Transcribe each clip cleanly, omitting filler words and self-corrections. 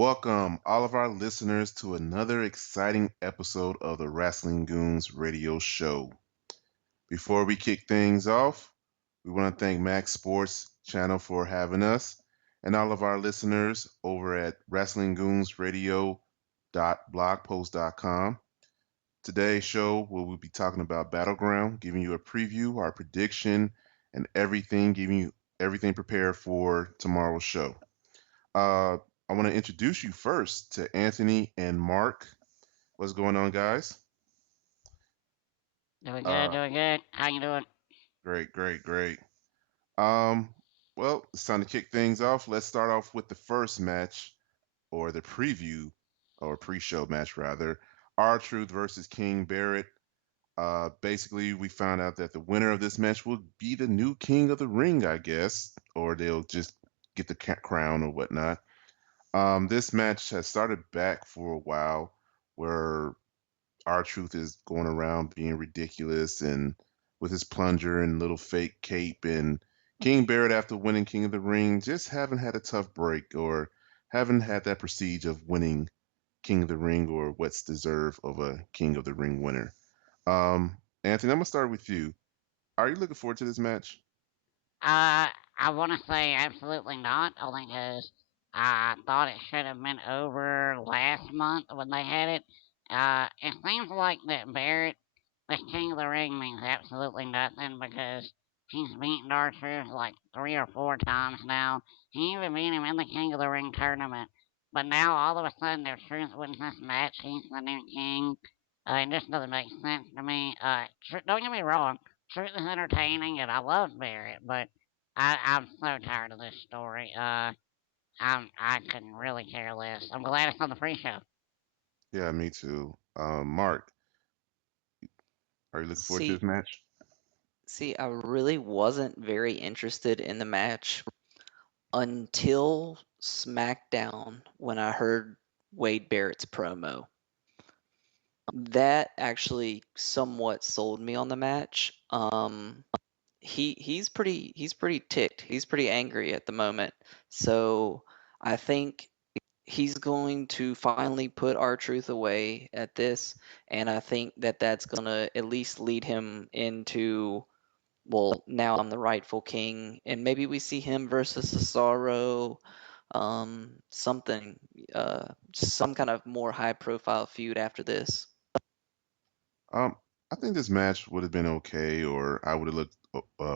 Welcome, all of our listeners, to another exciting episode of the Wrestling Goons Radio Show. Before we kick things off, we want to thank Max Sports Channel for having us and all of our listeners over at WrestlingGoonsRadio.blogpost.com. Today's show, we will be talking about Battleground, giving you a preview, our prediction, and everything, giving you everything prepared for tomorrow's show. Uh, I want to introduce you first to Anthony and Mark. What's going on, guys? Doing good, Uh, doing good. How you doing? great, great, great. Um, well, it's time to kick things off. Let's start off with the first match, or the preview, or pre-show match rather. R-Truth versus King Barrett. Basically, we found out that the winner of this match will be the new King of the Ring, I guess, or they'll just get the crown or whatnot. This match has started back for a while, where R-Truth is going around being ridiculous and with his plunger and little fake cape, and King Barrett, after winning King of the Ring, just haven't had a tough break or haven't had that prestige of winning King of the Ring or what's deserved of a King of the Ring winner. Anthony, I'm gonna start with you. Are you looking forward to this match? Uh, I want to say absolutely not, only because I thought it should have been over last month when they had it. It seems like that Barrett, the King of the Ring, means absolutely nothing because he's beaten Archer like 3 or 4 times now. He even beat him in the King of the Ring tournament. But now all of a sudden, if Truth wins this match, he's the new king. It just doesn't make sense to me. Don't get me wrong. Truth is entertaining, and I love Barrett, but I'm so tired of this story. I couldn't really care less. I'm glad it's on the pre-show. Yeah, me too. Mark, are you looking forward to See, this match? I really wasn't very interested in the match until SmackDown when I heard Wade Barrett's promo. That actually somewhat sold me on the match. He's pretty ticked. He's pretty angry at the moment. So I think he's going to finally put R-Truth away at this, and I think that that's gonna at least lead him into, well, now I'm the rightful king, and maybe we see him versus Cesaro, something, just some kind of more high-profile feud after this. Um, I think this match would have been okay, or I would have looked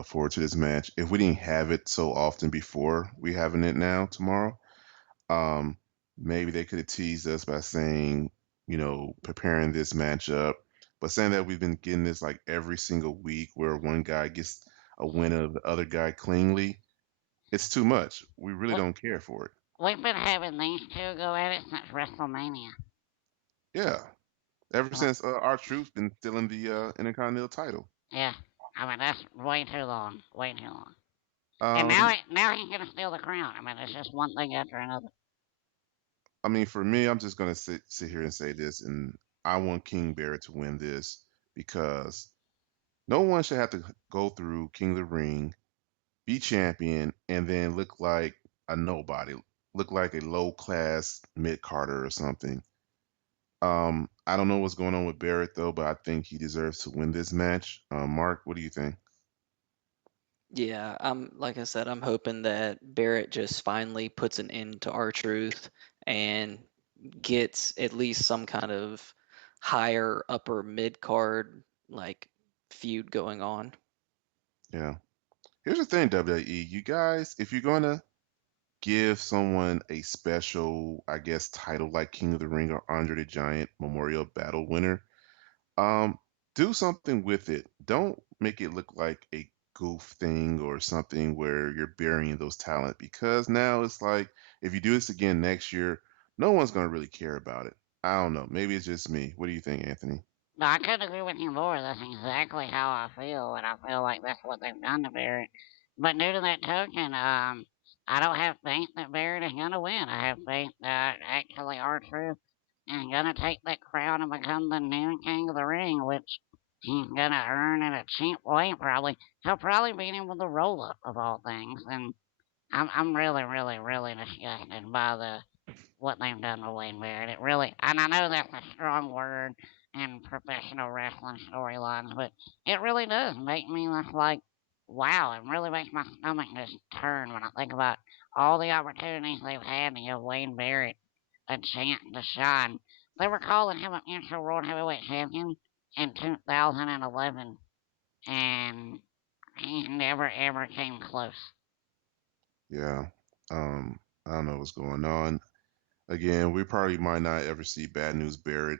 forward to this match if we didn't have it so often before we having it now tomorrow. Um, Maybe they could have teased us by saying, preparing this matchup, but saying that we've been getting this like every single week where one guy gets a win of the other guy cleanly, it's too much. We really We- don't care for it. We've been having these two go at it since WrestleMania. Yeah, ever Uh, since our Truth's been stealing the Intercontinental title. Yeah, I mean that's way too long, way too long. And Um, now he's gonna steal the crown. I mean it's just one thing after another. I mean, for me, I'm just gonna sit here and say this, and I want King Barrett to win this because no one should have to go through King of the Ring, be champion, and then look like a nobody, look like a low class mid Carter or something. I don't know what's going on with Barrett though, but I think he deserves to win this match. Mark, what do you think? Yeah, like I said, I'm hoping that Barrett just finally puts an end to R-Truth and gets at least some kind of higher upper mid card like feud going on. Yeah. Here's the thing, WWE. You guys, if you're gonna give someone a special, I guess, title like King of the Ring or Andre the Giant Memorial Battle winner, um, do something with it. Don't make it look like a goof thing or something where you're burying those talent because now it's like if you do this again next year, no one's gonna really care about it. I don't know. Maybe it's just me. What do you think, Anthony? No, I couldn't agree with you more. That's exactly how I feel, and I feel like that's what they've done to Barrett. But due to that token, I don't have faith that Barrett is gonna win. I have faith that actually R-Truth is gonna take that crown and become the new King of the Ring, which he's gonna earn in a cheap way. Probably he'll probably beat him with a roll up of all things, and I'm really, really, really disgusted by the what they've done with Wayne Barrett. It really, and I know that's a strong word in professional wrestling storylines, but it really does make me just like, wow, it really makes my stomach just turn when I think about all the opportunities they've had to give Wayne Barrett a chance to shine. They were calling him an future world heavyweight champion in 2011, and he never ever came close. Yeah. I don't know what's going on. Again, we probably might not ever see Bad News Barrett.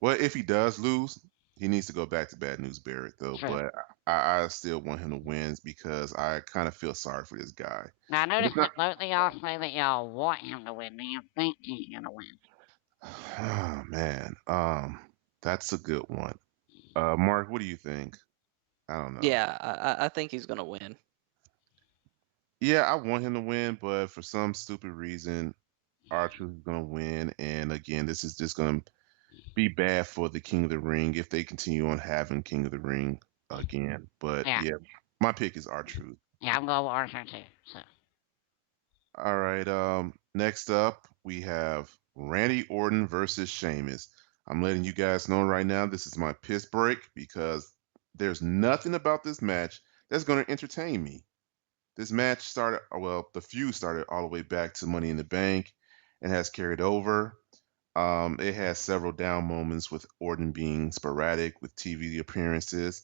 Well, if he does lose, he needs to go back to Bad News Barrett though. True. But I still want him to win because I kind of feel sorry for this guy. Now, I And it's noticed not. that both of y'all say that y'all want him to win. Do you think he's gonna win? Oh man, that's a good one. Mark, what do you think? I don't know. Yeah, I think he's gonna win. Yeah, I want him to win, but for some stupid reason, R-Truth is gonna win. And again, this is just gonna be bad for the King of the Ring if they continue on having King of the Ring again. But Yeah, yeah, my pick is R-Truth. yeah, I'm going with Arthur too. So, All right. Next up we have Randy Orton versus Sheamus. I'm letting you guys know right now this is my piss break because there's nothing about this match that's gonna entertain me. This match started, well, the feud started all the way back to Money in the Bank and has carried over. It has several down moments with Orton being sporadic with TV appearances.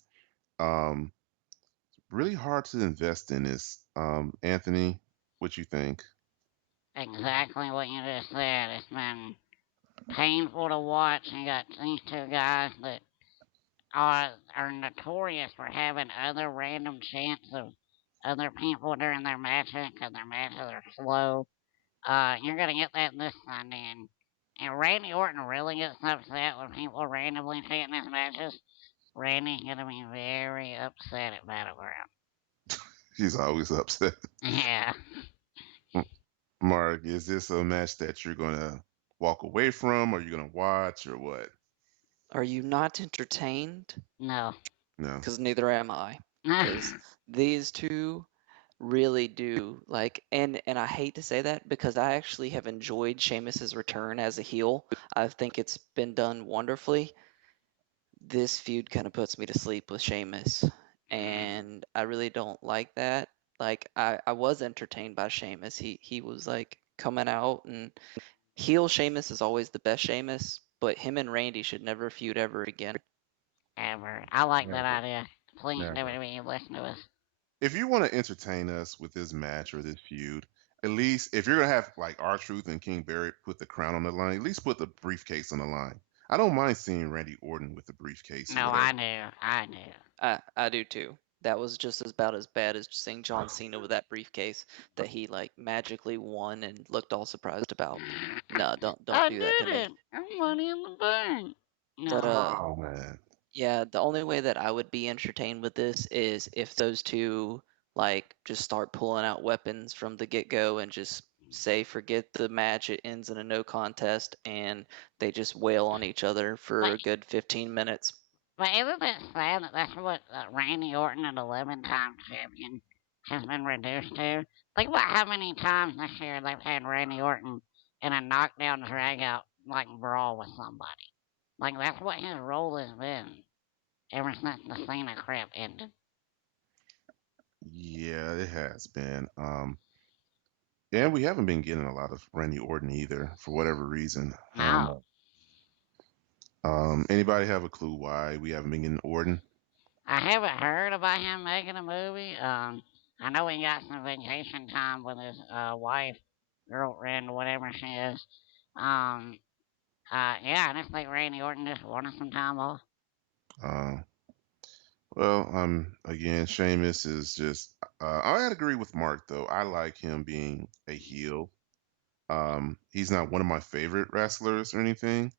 Um, really hard to invest in this. Anthony, what you think? exactly what you just said. It's been painful to watch. You got these two guys that are notorious for having other random chants of other people during their matches because their matches are slow. You're gonna get that this Sunday, and Randy Orton really gets upset when people randomly chant his matches. Randy's gonna be very upset at Battleground. He's always upset. Yeah, Mark, is this a match that you're gonna walk away from, or you're gonna watch, or what? Are you not entertained? no. No. Because neither am I. Because these two really do like, and I hate to say that because I actually have enjoyed Sheamus's return as a heel. I think it's been done wonderfully. This feud kind of puts me to sleep with Sheamus, and I really don't like that. Like I was entertained by Sheamus. He was like coming out, and heel Sheamus is always the best Sheamus, but him and Randy should never feud ever again. Ever. I like that Never. idea. Please, Never. WWE, listen to us. If you want to entertain us with this match or this feud, at least if you're gonna have like R Truth and King Barrett put the crown on the line, at least put the briefcase on the line. I don't mind seeing Randy Orton with the briefcase or No, whatever. I knew. I knew. I do too. That was just about as bad as seeing John Cena with that briefcase that he like magically won and looked all surprised about. No, don't I do that to did me. it. I'm money in the bank. But No. Oh man. yeah, the only way that I would be entertained with this is if those two like just start pulling out weapons from the get-go and just say forget the match, it ends in a no contest and they just wail on each other for But a good 15 minutes. But isn't it sad that that's what Randy Orton, an 11-time champion, has been reduced to? Think about how many times this year they've had Randy Orton in a knockdown dragout like brawl with somebody. Like that's what his role has been ever since the Cena crap ended. Yeah, it has been. And we haven't been getting a lot of Randy Orton either, for whatever reason. I don't No, know. Anybody have a clue why we haven't been getting Orton? I haven't heard about him making a movie. I know he got some vacation time with his wife, girlfriend, whatever she is. Um, yeah, I just think Randy Orton just wanted some time off. Uh, well, again, Sheamus is just. I'd agree with Mark though. I like him being a heel. He's not one of my favorite wrestlers or anything,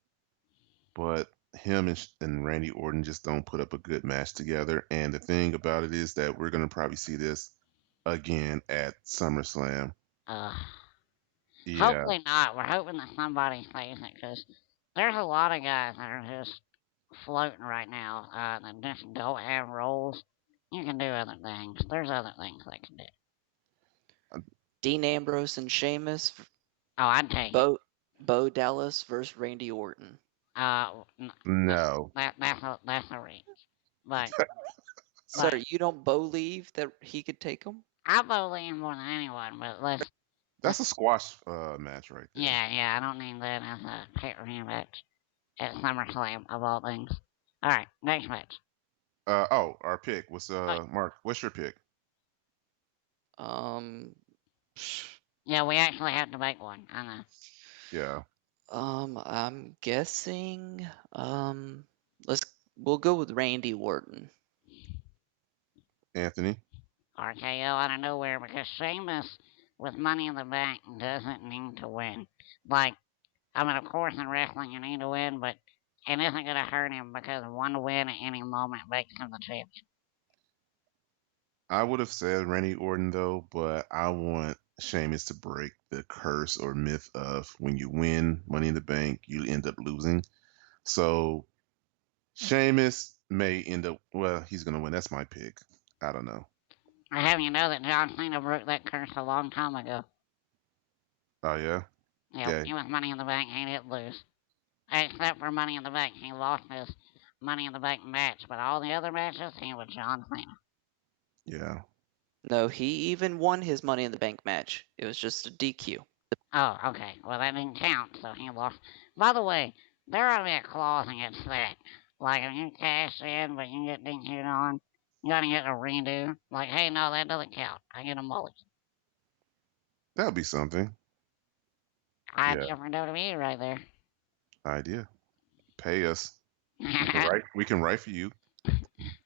but him and Randy Orton just don't put up a good match together. And the thing about it is that we're gonna probably see this again at SummerSlam. Uh, Yeah, hopefully not. We're hoping that somebody saves it because there's a lot of guys that are just floating right now that just don't have roles. You can do other things. There's other things they can do. uh, Dean Ambrose and Sheamus. Oh, I'd take it. Bo Dallas versus Randy Orton. No, No, that's a reach. But Sir, but you don't believe that he could take him? I believe more than anyone. But let's that's a squash match right there. yeah, I don't need that as a pay per view match at SummerSlam of all things. All right, next match. Oh, our pick. What's But Mark? What's your pick? Um, psh, yeah, we actually have to make one. I know. Yeah, I'm guessing. Let's we'll go with Randy Orton. Anthony. RKO out of nowhere because Sheamus with Money in the Bank doesn't need to win. Like, I mean, of course, in wrestling you need to win, but it isn't going to hurt him because one win at any moment makes him the champion. I would have said Randy Orton though, but I want Sheamus to break the curse or myth of when you win Money in the Bank, you end up losing. So Sheamus may end up. Well, he's gonna win. That's my pick. I don't know. I have you know that John Cena broke that curse a long time ago. Oh yeah, Yeah, yeah, he was Money in the Bank, he didn't lose. Except for Money in the Bank, he lost his Money in the Bank match, but all the other matches, he was John Cena. yeah. No, he even won his Money in the Bank match. It was just a DQ. Oh, okay. Well, that didn't count, so he lost. By the way, there ought to be a clause against that. Like, if you cash in, but you get DQ'd on, you gotta get a redo. Like, hey, no, that doesn't count. I get a mulligan. That'll be something. Yeah, Idea for WWE right there. idea. Pay us. We can write. We can write for you. But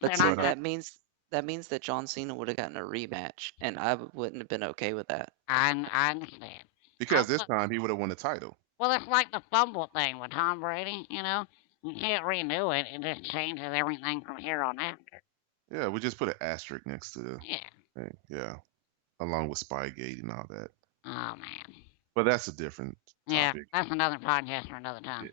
They're see, not But gonna. that means that John Cena would have gotten a rematch, and I wouldn't have been okay with that. I understand. because this Look, time he would have won the title. well, it's like the fumble thing with Tom Brady, you know? You can't renew it. It just changes everything from here on after. Yeah, we just put an asterisk next to the Yeah. thing. Yeah, along with Spygate and all that. Oh, man. But that's a different Yeah, topic. that's another podcast for another time. Yeah.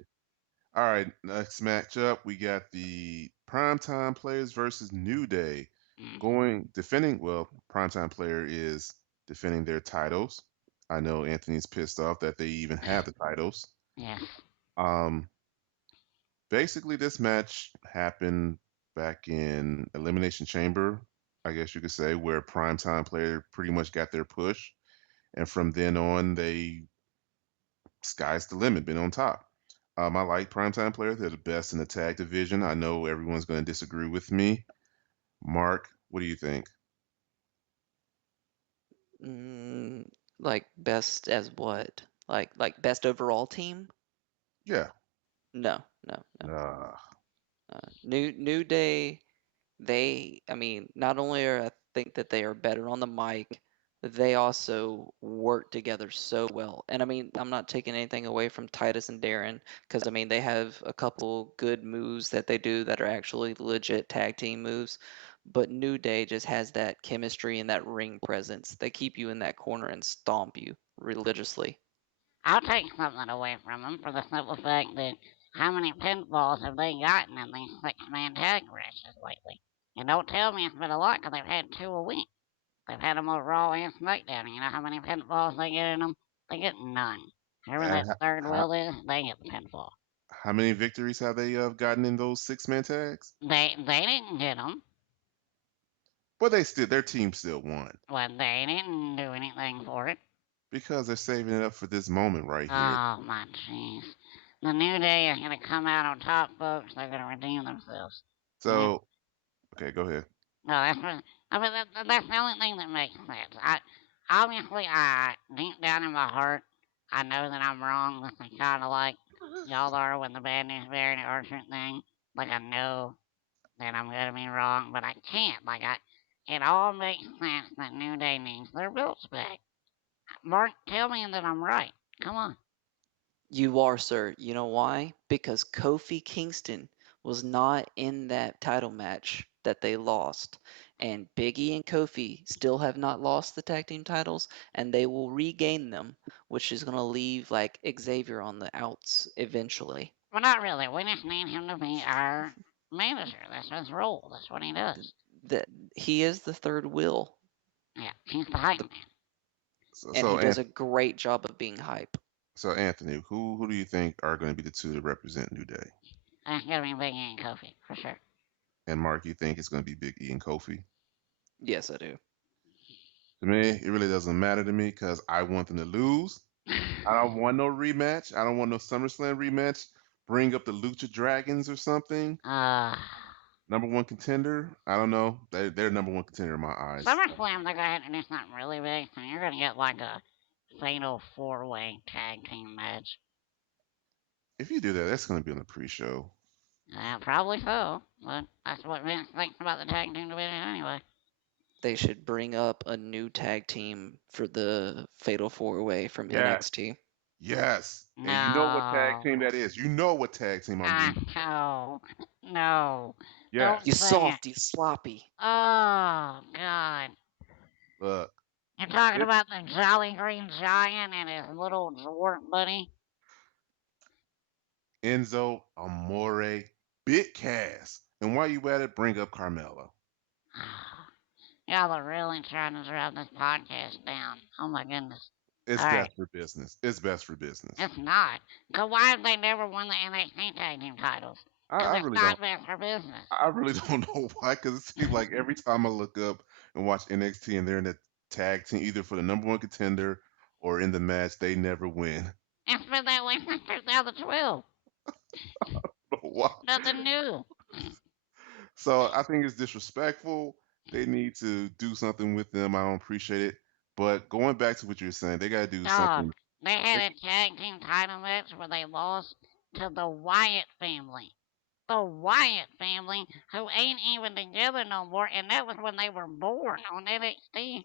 All right, next matchup we got the Primetime Players versus New Day, Mm. going defending. Well, Primetime Player is defending their titles. I know Anthony's pissed off that they even have the titles. Yes. Um, Basically, this match happened back in Elimination Chamber, I guess you could say, where Primetime Player pretty much got their push, and from then on, they sky's the limit, been on top. I like Primetime Player; they're the best in the tag division. I know everyone's going to disagree with me. Mark, what do you think? Mm, like best as what? Like best overall team? Yeah. No, no, no. Uh, New Day, I mean, not only are I think that they are better on the mic, they also work together so well. And I mean, I'm not taking anything away from Titus and Darren because I mean they have a couple good moves that they do that are actually legit tag team moves. But New Day just has that chemistry and that ring presence. They keep you in that corner and stomp you religiously. I'll take something away from them for the simple fact that how many pinfalls have they gotten in these six-man tag matches lately? And don't tell me it's been a lot because they've had two a week. They've had them on Raw and SmackDown. And you know how many pinfalls they get in them? They get none. Whoever that third how, wheel is, they get the pinfall. how many victories have they gotten in those 6-man tags? They didn't get them. But their team still won Well, they didn't do anything for it. because they're saving it up for this moment right here. Oh my jeez. The New Day is gonna come out on top, folks. They're gonna redeem themselves. And So, okay, go ahead. no, that's what, I mean that's the only thing that makes sense. Obviously deep down in my heart I know that I'm wrong. This is kind of like y'all are when the Bad News Bear and the Archer thing. Like I know that I'm gonna be wrong, but I can't. It all makes sense that New Day needs their belts back. Mark, tell me that I'm right. Come on. You are, sir. You know why? Because Kofi Kingston was not in that title match that they lost. And Biggie and Kofi still have not lost the tag team titles, and they will regain them, which is going to leave like Xavier on the outs eventually. Well, not really. We just need him to be our manager. That's his role. That's what he does. That he is the third wheel, Yeah, he's the hype the, man. So, and he so does An- a great job of being hype. So Anthony, who do you think are going to be the two to represent New Day? It's gonna be Big E and Kofi for sure. And Mark, you think it's going to be Big E and Kofi? Yes, I do. To me, it really doesn't matter to me because I want them to lose. I don't want no rematch. I don't want no SummerSlam rematch. Bring up the Lucha Dragons or something. uh, Number one contender. I don't know. They're number one contender in my eyes. SummerSlam, they're going to do something really big, so you're gonna get like a fatal four-way tag team match. If you do that, that's going to be on the pre-show. Probably so, but that's what Vince thinks about the tag team division anyway. They should bring up a new tag team for the Fatal Four Way from Yes, NXT. yes. And you know what tag No. team that is. You know what tag team I'm leading. No. No. Yes. Don't You say it. soft, you sloppy. Oh, God. Look, You're talking it, about the Jolly Green Giant and his little dwarf buddy? Enzo Amore, Big Cass. And while you at it, bring up Carmella. Y'all are really trying to drive this podcast down. Oh, my goodness. It's All right. best for business. It's best for business. It's not. Because why have they never won the NXT tag team titles? Because I it's really don't. not best for business. I really don't know why, because it seems like every time I look up and watch NXT and they're in the tag team, either for the number one contender or in the match, they never win. It's been that way since 2012. Why? Nothing new. So I think it's disrespectful. They need to do something with them. I don't appreciate it. But going back to what you're saying, they got to do Dog, something. they They, had a tag team title match where they lost to the Wyatt family. The Wyatt family, who ain't even together no more, and that was when they were born on NXT.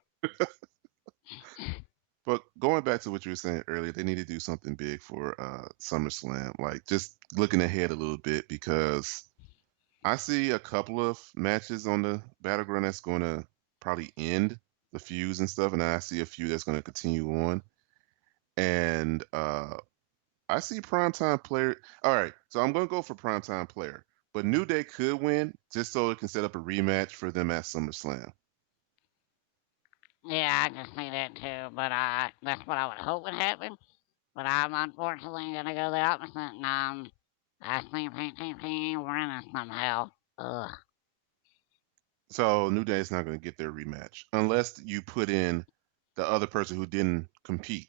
but going back to what you were saying earlier, they need to do something big for SummerSlam. Like just looking ahead a little bit because I see a couple of matches on the Battleground that's going to probably end the feuds and stuff, and I see a few that's going to continue on. And I see primetime player. All right, so I'm going to go for primetime player, but New Day could win just so it can set up a rematch for them at SummerSlam. Yeah, I can see that too, but that's what I would hope would happen. But I'm unfortunately gonna go the opposite, and I think PTP winning somehow. Ugh. So New Day is not going to get their rematch unless you put in the other person who didn't compete.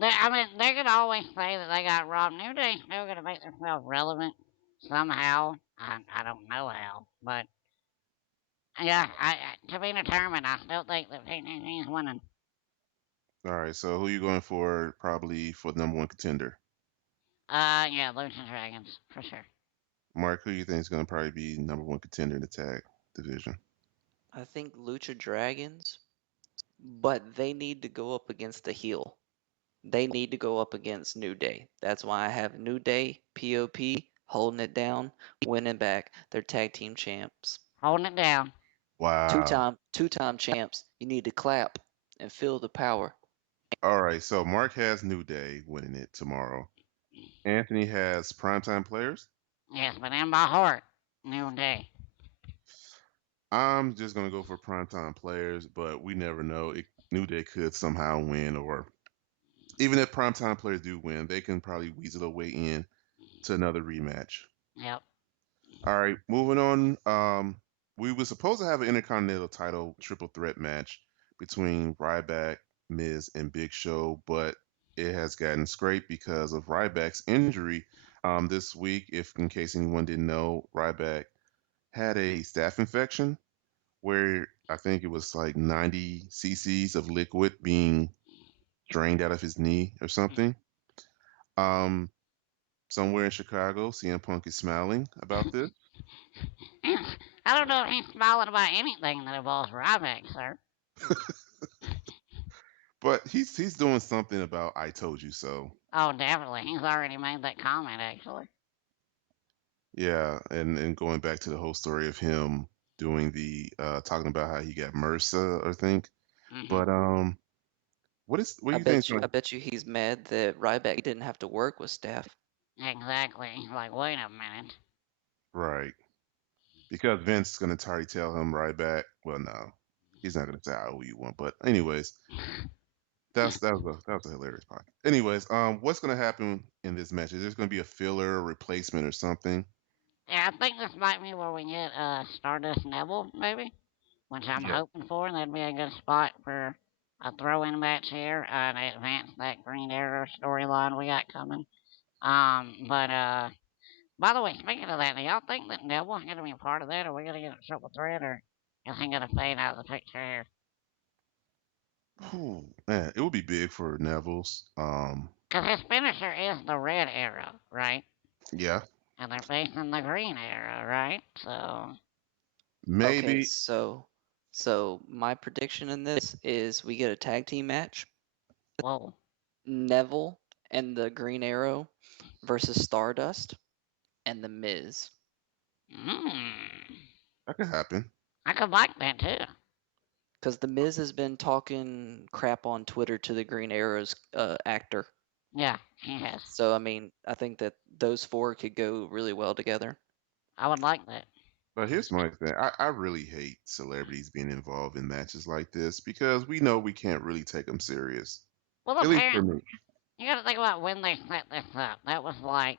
I mean, they could always say that they got robbed. New Day's still gonna make themselves relevant somehow. I don't know how, but yeah, to be determined. I still think that PTP is winning. All right, so who you going for? Probably for the number one contender. Yeah, Lucha Dragons for sure. Mark, who you think is going to probably be number one contender in the tag division? I think Lucha Dragons, but they need to go up against the heel. They need to go up against New Day. That's why I have New Day, POP, holding it down, winning back. They're tag team champs. Holding it down. Wow. Two-time champs. You need to clap and feel the power. All right, so Mark has New Day winning it tomorrow. Anthony has primetime players. Yes, but in my heart, New Day. I'm just gonna go for primetime players, but we never know. New Day could somehow win, or even if primetime players do win, they can probably weasel their way in to another rematch. Yep. All right, moving on. We were supposed to have an Intercontinental title triple threat match between Ryback, Miz, and Big Show, but it has gotten scraped because of Ryback's injury. This week, if in case anyone didn't know, Ryback had a staph infection where I think it was like 90 cc's of liquid being drained out of his knee or something. Um, Somewhere in Chicago, CM Punk is smiling about this. I don't know if he's smiling about anything that involves Ryback, sir. But he's doing something about I told you so. Oh, definitely. He's already made that comment, actually. Yeah, and going back to the whole story of him doing the talking about how he got MRSA, I think. Hmm. But what do I you think is bet you going I bet you he's mad that Ryback didn't have to work with staff. Exactly. He's like, wait a minute. right? Because Vince is gonna try to tell him right back. Well, no, he's not gonna say I owe you one. But anyways, That was a hilarious part. Anyways, what's gonna happen in this match? Is there gonna be a filler, a replacement, or something? Yeah, I think this might be where we get Stardust Neville, maybe, which I'm Yeah. hoping for. That'd be a good spot for a throw-in match here to advance that Green Arrow storyline we got coming. But by the way, speaking of that, do y'all think that Neville's gonna be a part of that? Are we gonna get a triple threat, or is he gonna fade out of the picture here? Whew, man, it would be big for Neville's. Because his finisher is the red arrow, right? Yeah, And they're facing the green arrow, right? So, Okay, maybe. so my prediction in this is we get a tag team match, whoa. Neville and the Green Arrow versus Stardust and the Miz. Mmm. That could happen. I could like that too. Because the Miz has been talking crap on Twitter to the Green Arrow's actor. Yeah, he has. So I mean, I think that those four could go really well together. I would like that. But here's my thing. I really hate celebrities being involved in matches like this because we know we can't really take them serious. Well, At least for apparently, me. you gotta think about when they set this up. That was like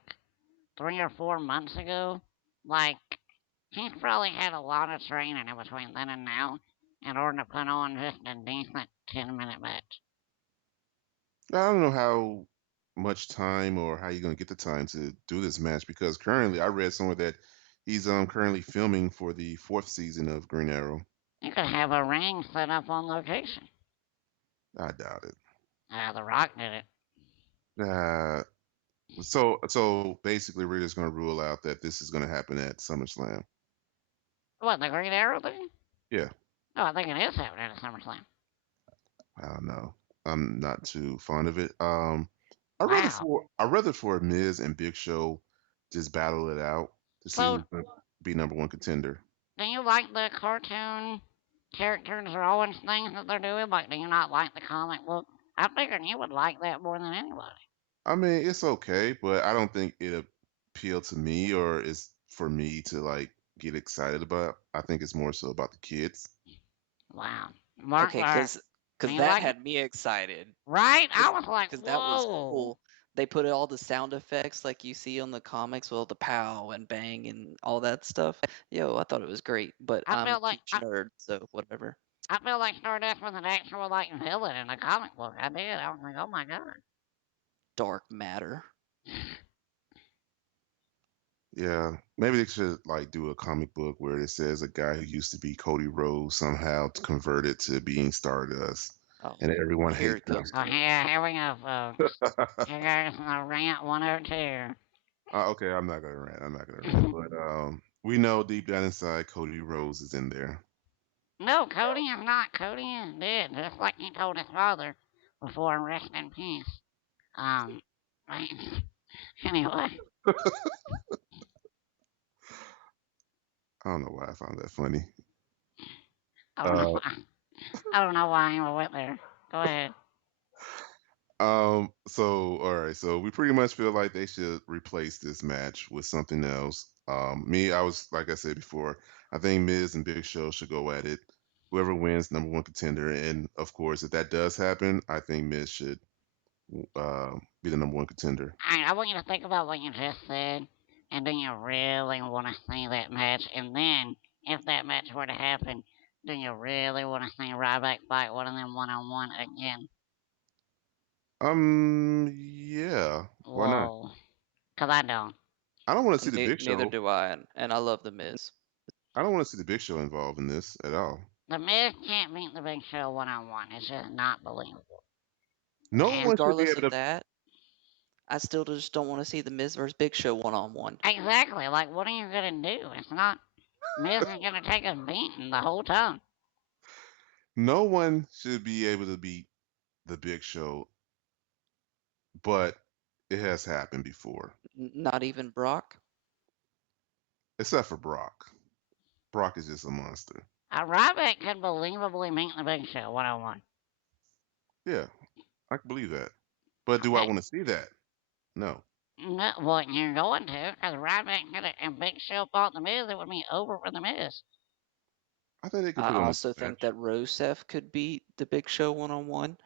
3 or 4 months ago. Like, he's probably had a lot of training in between then and now in order to put on just a decent 10-minute match. I don't know how much time or how you're gonna get the time to do this match because currently I read somewhere that he's currently filming for the fourth season of Green Arrow. You could have a ring set up on location. I doubt it. The Rock did it. Uh, so basically we're just gonna rule out that this is gonna happen at SummerSlam. What, the Green Arrow thing? Yeah, No, I think it is happening at SummerSlam. I don't know. I'm not too fond of it. Wow. I rather for Miz and Big Show just battle it out to see So, who's gonna be number one contender. do you like the cartoon character drawings things that they're doing? Like, do you not like the comic book? I figured you would like that more than anybody. I mean, it's okay, but I don't think it appealed to me or is for me to like get excited about. I think it's more so about the kids. Wow. Mark, Okay, do because you that like it? had me excited. Right? I Because was like, that was whoa. cool. They put all the sound effects like you see on the comics, well, the pow and bang and all that stuff. Yo, I thought it was great, but I I'm a felt like huge nerd, so whatever. I felt like Stardust was an actual like villain in the comic book. I did. I was like, oh my god. Dark matter. Yeah, maybe they should like do a comic book where it says a guy who used to be Cody Rhodes somehow converted to being Stardust, Oh, and everyone here hates it him. comes Oh to it. yeah, here we go, folks. Here goes the rant 102. Okay, I'm not gonna rant. I'm not gonna rant, but we know deep down inside Cody Rhodes is in there. No, Cody is not. Cody is dead, just like he told his father before rest in peace. Um, anyway, I don't know why I found that funny. I don't know Uh, why. I don't know why I even went there. Go ahead. so all right, so we pretty much feel like they should replace this match with something else. Me, I was like I said before, I think Miz and Big Show should go at it. Whoever wins, number one contender, and of course, if that does happen, I think Miz should be the number one contender. I want you to think about what you just said, and do you really want to see that match? And then, if that match were to happen, do you really want to see Ryback fight one of them one on one again? Yeah, why not? Whoa. Because I don't. I don't want to see the Big Neither Show. do I, and I love the Miz. I don't want to see the Big Show involved in this at all. The Miz can't beat the Big Show one on one. It's just not believable. No And one should be Regardless able of to. that, I still just don't want to see the Miz versus Big Show one on one. exactly, like, what are you going to do? It's not. Miz is going to take a beating the whole time. No one should be able to beat the Big Show, but it has happened before, Not even Brock. except for Brock. Brock is just a monster. Ryback could believably beat the Big Show one on one. Yeah, I can believe that. But do I Okay. want to see that? No. No, well, you're going to, because Ryback could and Big Show fought the Miz. It would be over for the Miz. I think they could I put on a also good think match. that Rusev could beat the Big Show one on one.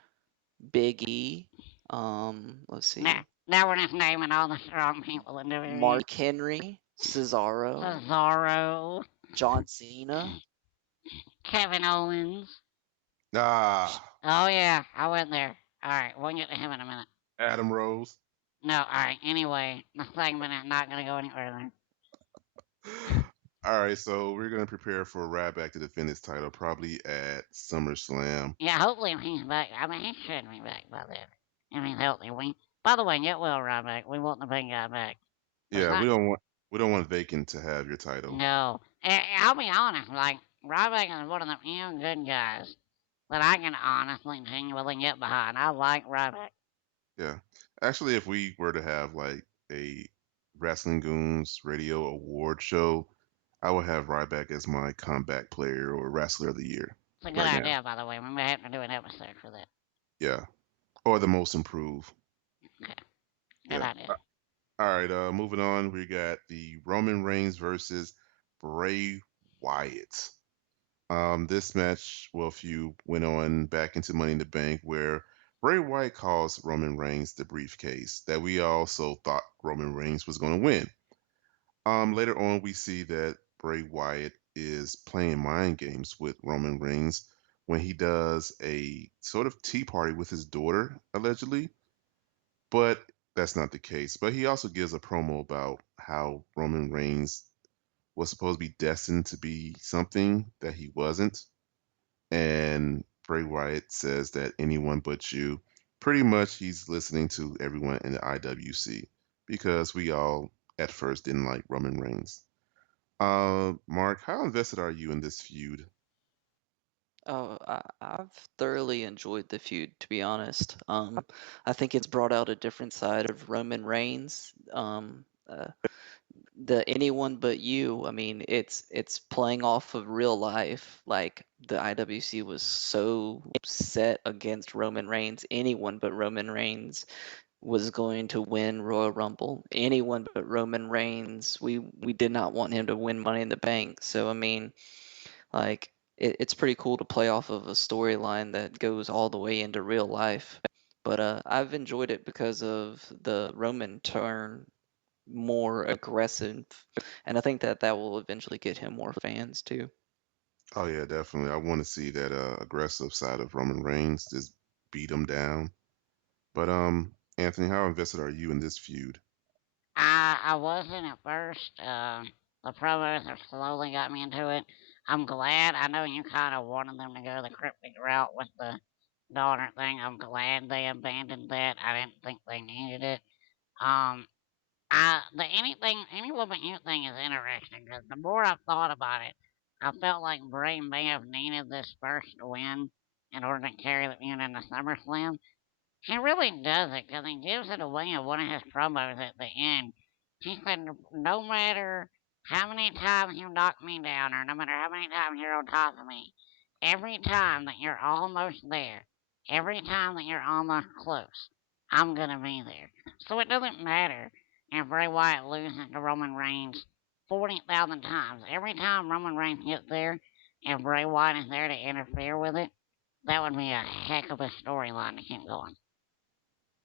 Big E. Let's Now, see. now we're just naming all the strong people in WWE. Mark Henry, Cesaro, Cesaro, John Cena. Kevin Owens. Ah, Oh yeah, I went there. All right, we'll get to him in a minute. Adam Rose. No, all right. Anyway, the segment is not gonna go any further. All right, so we're gonna prepare for Ryback to defend his title, probably at SummerSlam. Yeah, hopefully he's back. I mean, he should be back by then. I mean, healthy. By the way, get well, Ryback. We want the big guy back. It's Yeah, not. we don't want Vacant to have your title. No, I'll be honest. Like Ryback is one of the few good guys that I can honestly, genuinely get behind. I like Ryback. Yeah, actually, if we were to have like a Wrestling Goons Radio award show, I would have Ryback as my comeback player or wrestler of the year It's a good right now. idea, by the way. We may have to do an episode for that. Yeah, or the most improved. Okay, good Yeah. idea. All right. Moving on, we got the Roman Reigns versus Bray Wyatt. This match, well, feud went on back into Money in the Bank, where Bray Wyatt calls Roman Reigns the briefcase that we also thought Roman Reigns was going to win. Later on, we see that Bray Wyatt is playing mind games with Roman Reigns when he does a sort of tea party with his daughter, allegedly, but that's not the case. But he also gives a promo about how Roman Reigns was supposed to be destined to be something that he wasn't. And Bray Wyatt says that anyone but you, pretty much he's listening to everyone in the IWC because we all at first didn't like Roman Reigns. Mark, how invested are you in this feud? Oh, I've thoroughly enjoyed the feud, to be honest. I think it's brought out a different side of Roman Reigns. The anyone but you. I mean, it's playing off of real life. Like the IWC was so set against Roman Reigns. Anyone but Roman Reigns was going to win Royal Rumble. Anyone but Roman Reigns. We did not want him to win Money in the Bank. So I mean, like it's pretty cool to play off of a storyline that goes all the way into real life. But I've enjoyed it because of the Roman turn more aggressive, and I think that that will eventually get him more fans too. Oh yeah, definitely. I want to see that aggressive side of Roman Reigns, just beat him down. But Anthony, how invested are you in this feud? I wasn't at first. The promos have slowly got me into it. I'm glad. I know you kind of wanted them to go the cryptic route with the daughter thing. I'm glad they abandoned that. I didn't think they needed it. Um, the any woman you thing is interesting because the more I've thought about it, I felt like Bray may have needed this first win in order to carry the feud into SummerSlam. He really does it because he gives it away in one of his promos at the end. He said, "No matter how many times you knock me down, or no matter how many times you're on top of me, every time that you're almost there, every time that you're almost close, I'm gonna be there." So it doesn't matter if Bray Wyatt loses to Roman Reigns 40,000 times. Every time Roman Reigns gets there, and Bray Wyatt is there to interfere with it, that would be a heck of a storyline to keep going.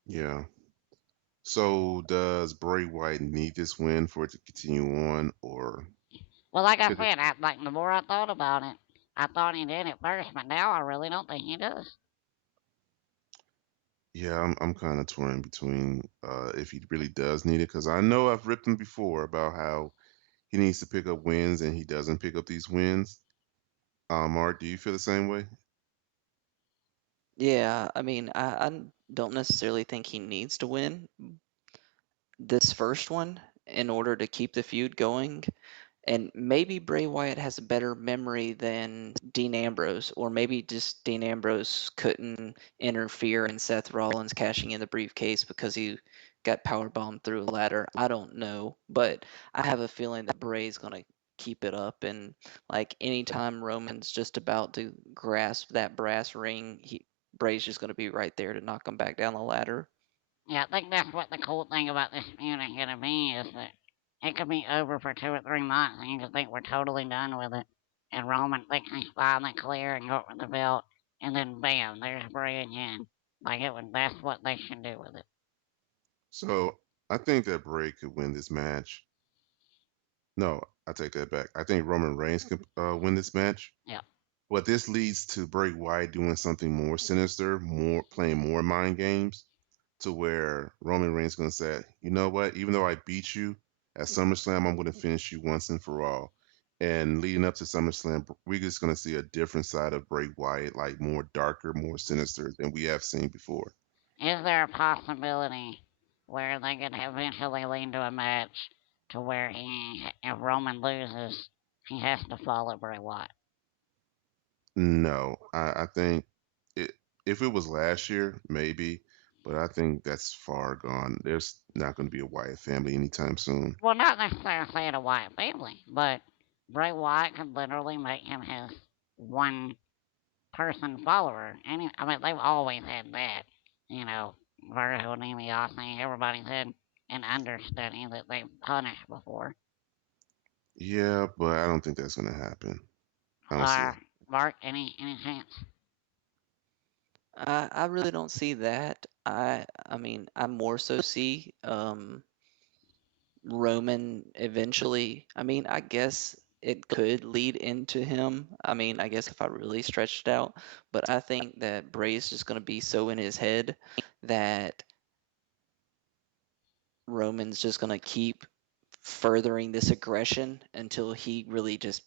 Yeah. So does Bray Wyatt need this win for it to continue on, or Well, like I because said, like the more I thought about it, I thought he did at first, but now I really don't think he does. yeah, I'm kind of torn between if he really does need it because I know I've ripped him before about how he needs to pick up wins and he doesn't pick up these wins. Mark, do you feel the same way? Yeah, I mean, I don't necessarily think he needs to win this first one in order to keep the feud going. And maybe Bray Wyatt has a better memory than Dean Ambrose, or maybe just Dean Ambrose couldn't interfere in Seth Rollins cashing in the briefcase because he got powerbombed through a ladder. I don't know, but I have a feeling that Bray's gonna keep it up. And like anytime Roman's just about to grasp that brass ring, Bray's just gonna be right there to knock him back down the ladder. Yeah, I think that's what the cool thing about this feud is gonna be is that it could be over for 2 or 3 months, and you could think we're totally done with it, and Roman thinks he's finally clear and got with the belt, and then bam, there's Bray again. Like that's what they should do with it. So I think that Bray could win this match. No, I take that back. I think Roman Reigns could win this match. Yeah. But this leads to Bray Wyatt doing something more sinister, more playing more mind games, to where Roman Reigns gonna say, you know what? Even though I beat you at SummerSlam, I'm gonna finish you once and for all. And leading up to SummerSlam, we're just gonna see a different side of Bray Wyatt, like more darker, more sinister than we have seen before. Is there a possibility where they could eventually lead to a match to where if Roman loses, he has to follow Bray Wyatt? No, I think it, if it was last year, maybe, but I think that's far gone. There's not going to be a Wyatt family anytime soon. Well, not necessarily saying a Wyatt family, but Bray Wyatt could literally make him his one person follower. I mean, they've always had that. You know, Virgil, DiBiase, everybody's had an understudy that they've punished before. Yeah, but I don't think that's going to happen. I don't see it. Mark, any chance? I really don't see that. I mean, I more so see Roman eventually. I mean, I guess it could lead into him. I mean, I guess if I really stretched it out, but I think that Bray's just going to be so in his head that Roman's just going to keep furthering this aggression until he really just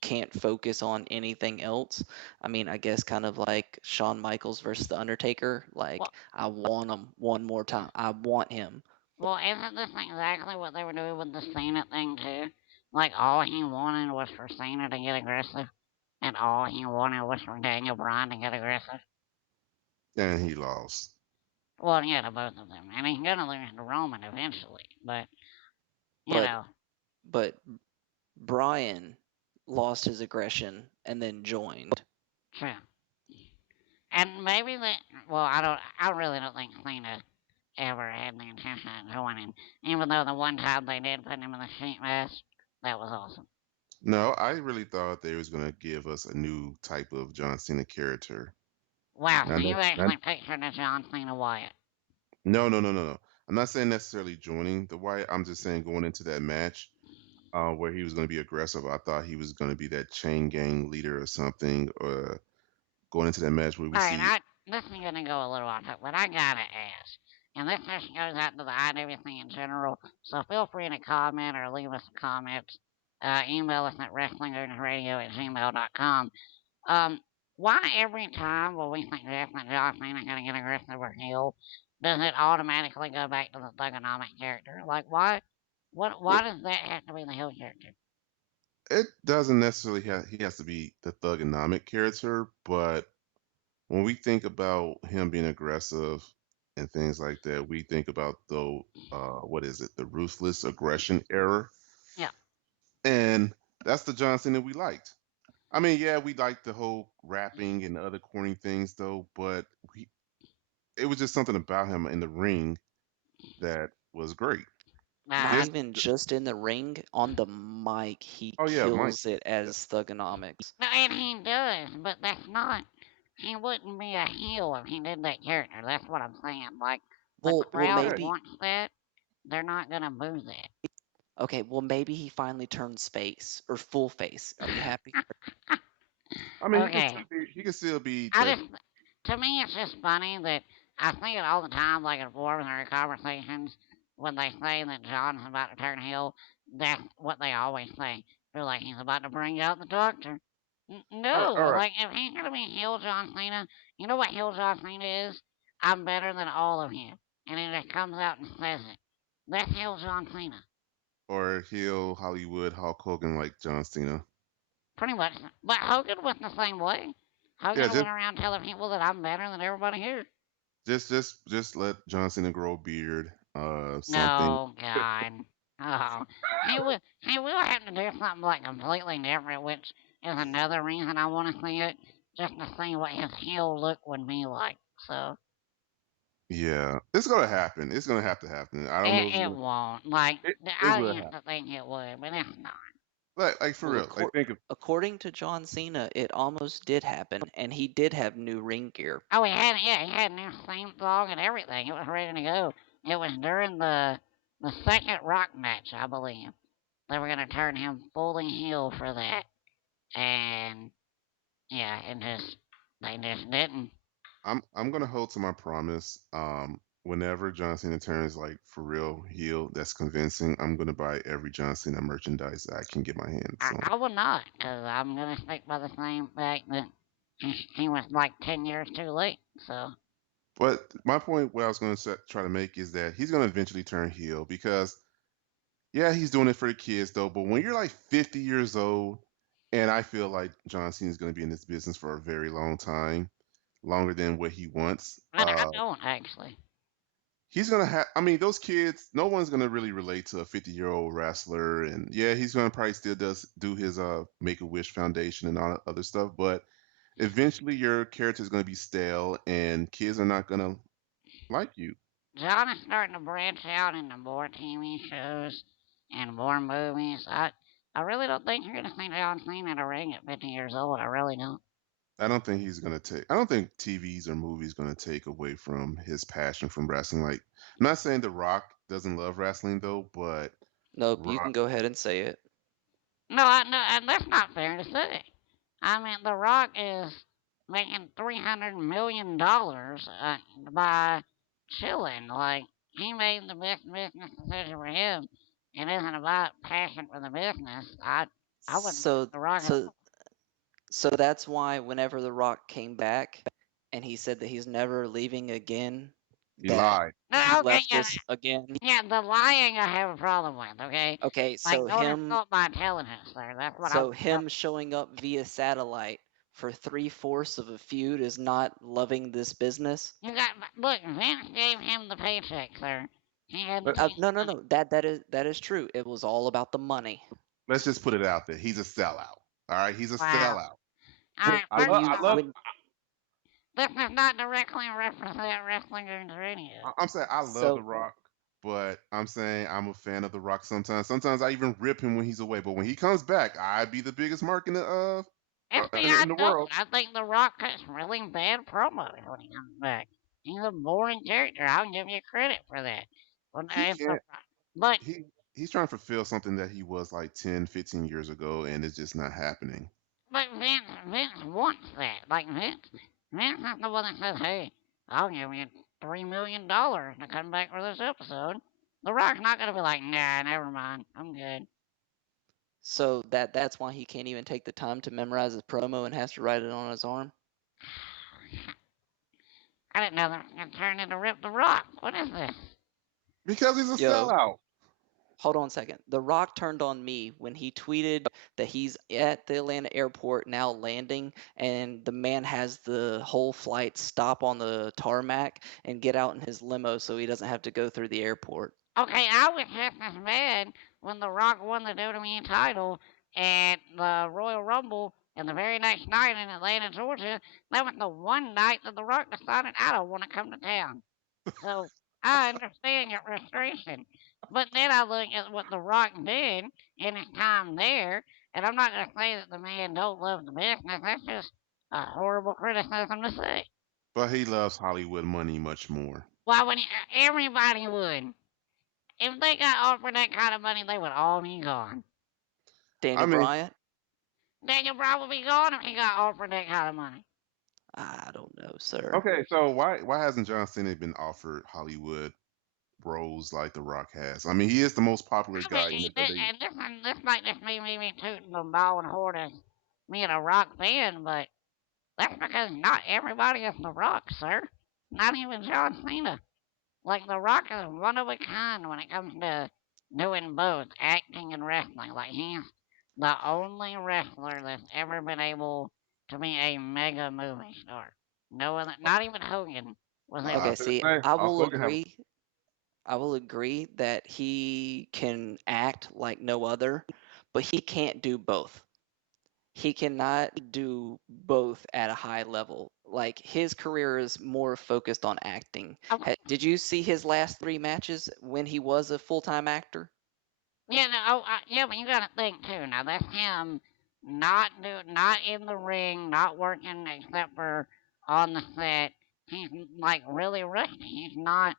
can't focus on anything else. I mean, I guess kind of like Shawn Michaels versus The Undertaker. Like, Well, I want him one more time. I want him. well, isn't this exactly what they were doing with the Cena thing too? Like all he wanted was for Cena to get aggressive, and all he wanted was for Daniel Bryan to get aggressive. And he lost. Well, yeah, to both of them, and he's gonna lose to Roman eventually. But you But know, but Brian lost his aggression and then joined. true. And maybe that. Well, I don't. I really don't think Cena ever had the intention of joining, even though the one time they did put him in the sheet match, that was awesome. No, I really thought they was going to give us a new type of John Cena character. Wow, so Not, you not, actually pictured a John Cena Wyatt. no, no, no, no, no. I'm not saying necessarily joining the Wyatt. I'm just saying going into that match where he was going to be aggressive. I thought he was going to be that chain gang leader or something. Going into that match where we All right, see, this is gonna go a little off topic, but I gotta ask, and this just goes out to the IWC in general. So feel free to comment or leave us comments. Email us at wrestlinggoonsradio@gmail.com. Um, why every time when we think Jeff and Josh Cena gonna get aggressive or heel, does it automatically go back to the thugonomic character? Like why? well, Why does that have to be the heel character? it doesn't necessarily have, he has to be the thugonomic character, but when we think about him being aggressive and things like that, we think about the what is it, the ruthless aggression era, Yeah. and that's the John Cena we liked. I mean, yeah, we liked the whole rapping and the other corny things though, but it was just something about him in the ring that was great. Not Just, even just in the ring, on the mic, he oh yeah, Mike. kills it as Thugonomics. No, and he does, but that's not. He wouldn't be a heel if he did that character. That's what I'm saying. Like the Well, crowd Yeah, maybe. wants that. They're not gonna boo Okay, well, maybe he finally turns face or full face. Are you happy? that. I mean, Okay. he can still be I the. just, to me, it's just funny that I see it all the time, like in preliminary conversations, when they say that John's about to turn heel. That's what they always say. They're like, he's about to bring out the doctor. All No, right, like if he's gonna be heel John Cena, you know what heel John Cena is? I'm better than all of you, and he just comes out and says it. That's heel John Cena, or heel Hollywood Hulk Hogan like John Cena. pretty much. But Hogan was the same way. Yeah, Hogan went around telling people that I'm better than everybody here. just let John Cena grow a beard, something. No, God. Oh, he will have to do something like completely different, which is another reason I want to see it, just to see what his heel look would be like. So Yeah, it's gonna happen. It's gonna have to happen. I don't know if it won't. Like it I will used happen. to think it would, but it's not. Like for Well, real. Like think of. according to John Cena, it almost did happen, and he did have new ring gear. Oh, he had new theme song and everything. It was ready to go. It was during the second Rock match, I believe. They were gonna turn him fully heel for that, and yeah, and just they just didn't. I'm gonna hold to my promise. Whenever John Cena turns like for real heel, that's convincing. I'm gonna buy every John Cena merchandise I can get my hands on. I would not, because I'm gonna stick by the same fact that he was like 10 years too late. So But my point, what I was gonna try to make is that he's gonna eventually turn heel because yeah, he's doing it for the kids though. But when you're like 50 years old, and I feel like John Cena is gonna be in this business for a very long time, longer than what he wants. I don't actually. He's gonna have. I mean, those kids. No one's gonna really relate to a 50-year-old wrestler, and yeah, he's gonna probably still does do his Make a Wish Foundation and all that other stuff. But eventually, your character is gonna be stale, and kids are not gonna like you. John is starting to branch out into more TV shows and more movies. I really don't think you're gonna see John Cena in a ring at 50 years old. I really don't. I don't think he's gonna take. I don't think TVs or movies gonna take away from his passion from wrestling. Like, I'm not saying The Rock doesn't love wrestling though, but Nope, you Rock. can go ahead and say it. No, no, and that's not fair to say. I mean, The Rock is making $300 million by chilling. Like he made the best business decision for him. It isn't about passion for the business. I wouldn't put So, The Rock at so, so that's why whenever The Rock came back and he said that he's never leaving again, He that lied. he no, okay, left yeah, this again. yeah. The lying I have a problem with. Okay, Okay, like don't insult my intelligence, sir. That's what I. so him showing up via satellite for three-fourths of a feud is not loving this business. You got look. Vince gave him the paycheck, sir. He had to Let, pay No, the no, money. no. That is true. It was all about the money. let's just put it out there. He's a sellout. All right, he's a Wow. sellout. All right. When First you of all, when this does not directly represent Wrestling Goons Radio. I'm saying I love The so Rock, but I'm saying I'm a fan of The Rock sometimes. Sometimes I even rip him when he's away, but when he comes back, I'd be the biggest mark in the Actually, in I the don't. world. I think The Rock cuts really bad promos when he comes back. He's a boring character. I'll give you credit for that. But He can't. but He he's trying to fulfill something that he was like 10, 15 years ago, and it's just not happening. Vince wants that. Like Vince is the one that says, "Hey, I'll give you $3 million to come back for this episode." The Rock's not gonna be like, "Nah, never mind. I'm good." that's why he can't even take the time to memorize his promo and has to write it on his arm. I didn't know that was gonna turn into Rip the Rock. What is this? Because he's a Yo, sellout. hold on a second. The Rock turned on me when he tweeted that he's at the Atlanta airport now landing, and the man has the whole flight stop on the tarmac and get out in his limo so he doesn't have to go through the airport. Okay, I was just as mad when The Rock won the WWE title at the Royal Rumble, and the very next night in Atlanta, Georgia, that was the one night that The Rock decided I don't want to come to town. So I understand your frustration. But then I look at what The Rock did in his time there, and I'm not going to say that the man don't love the business. That's just a horrible criticism to say. But he loves Hollywood money much more. Why would everybody would? If they got offered that kind of money, they would all be gone. I Daniel mean, Bryan? Daniel Brown would be gone if he got offered that kind of money. I don't know, sir. okay, so why hasn't John Cena been offered Hollywood roles like The Rock has? I mean, he is the most popular I mean, guy in the WWE. and this might just be me tooting the ball and horn as being a rock fan, but that's because not everybody is The Rock, sir. Not even John Cena. Like, The Rock is one of a kind when it comes to doing both acting and wrestling. Like, he's the only wrestler that's ever been able to be a mega movie star. No other, not even Hogan was I able Okay, was to. gonna see, say I will also can have. agree. I will agree that he can act like no other, but he can't do both. He cannot do both at a high level. Like his career is more focused on acting. Okay, Did you see his last three matches when he was a full-time actor? Yeah, no, yeah, but you gotta think too. Now that's him not in the ring, not working except for on the set. He's like really rusty. He's not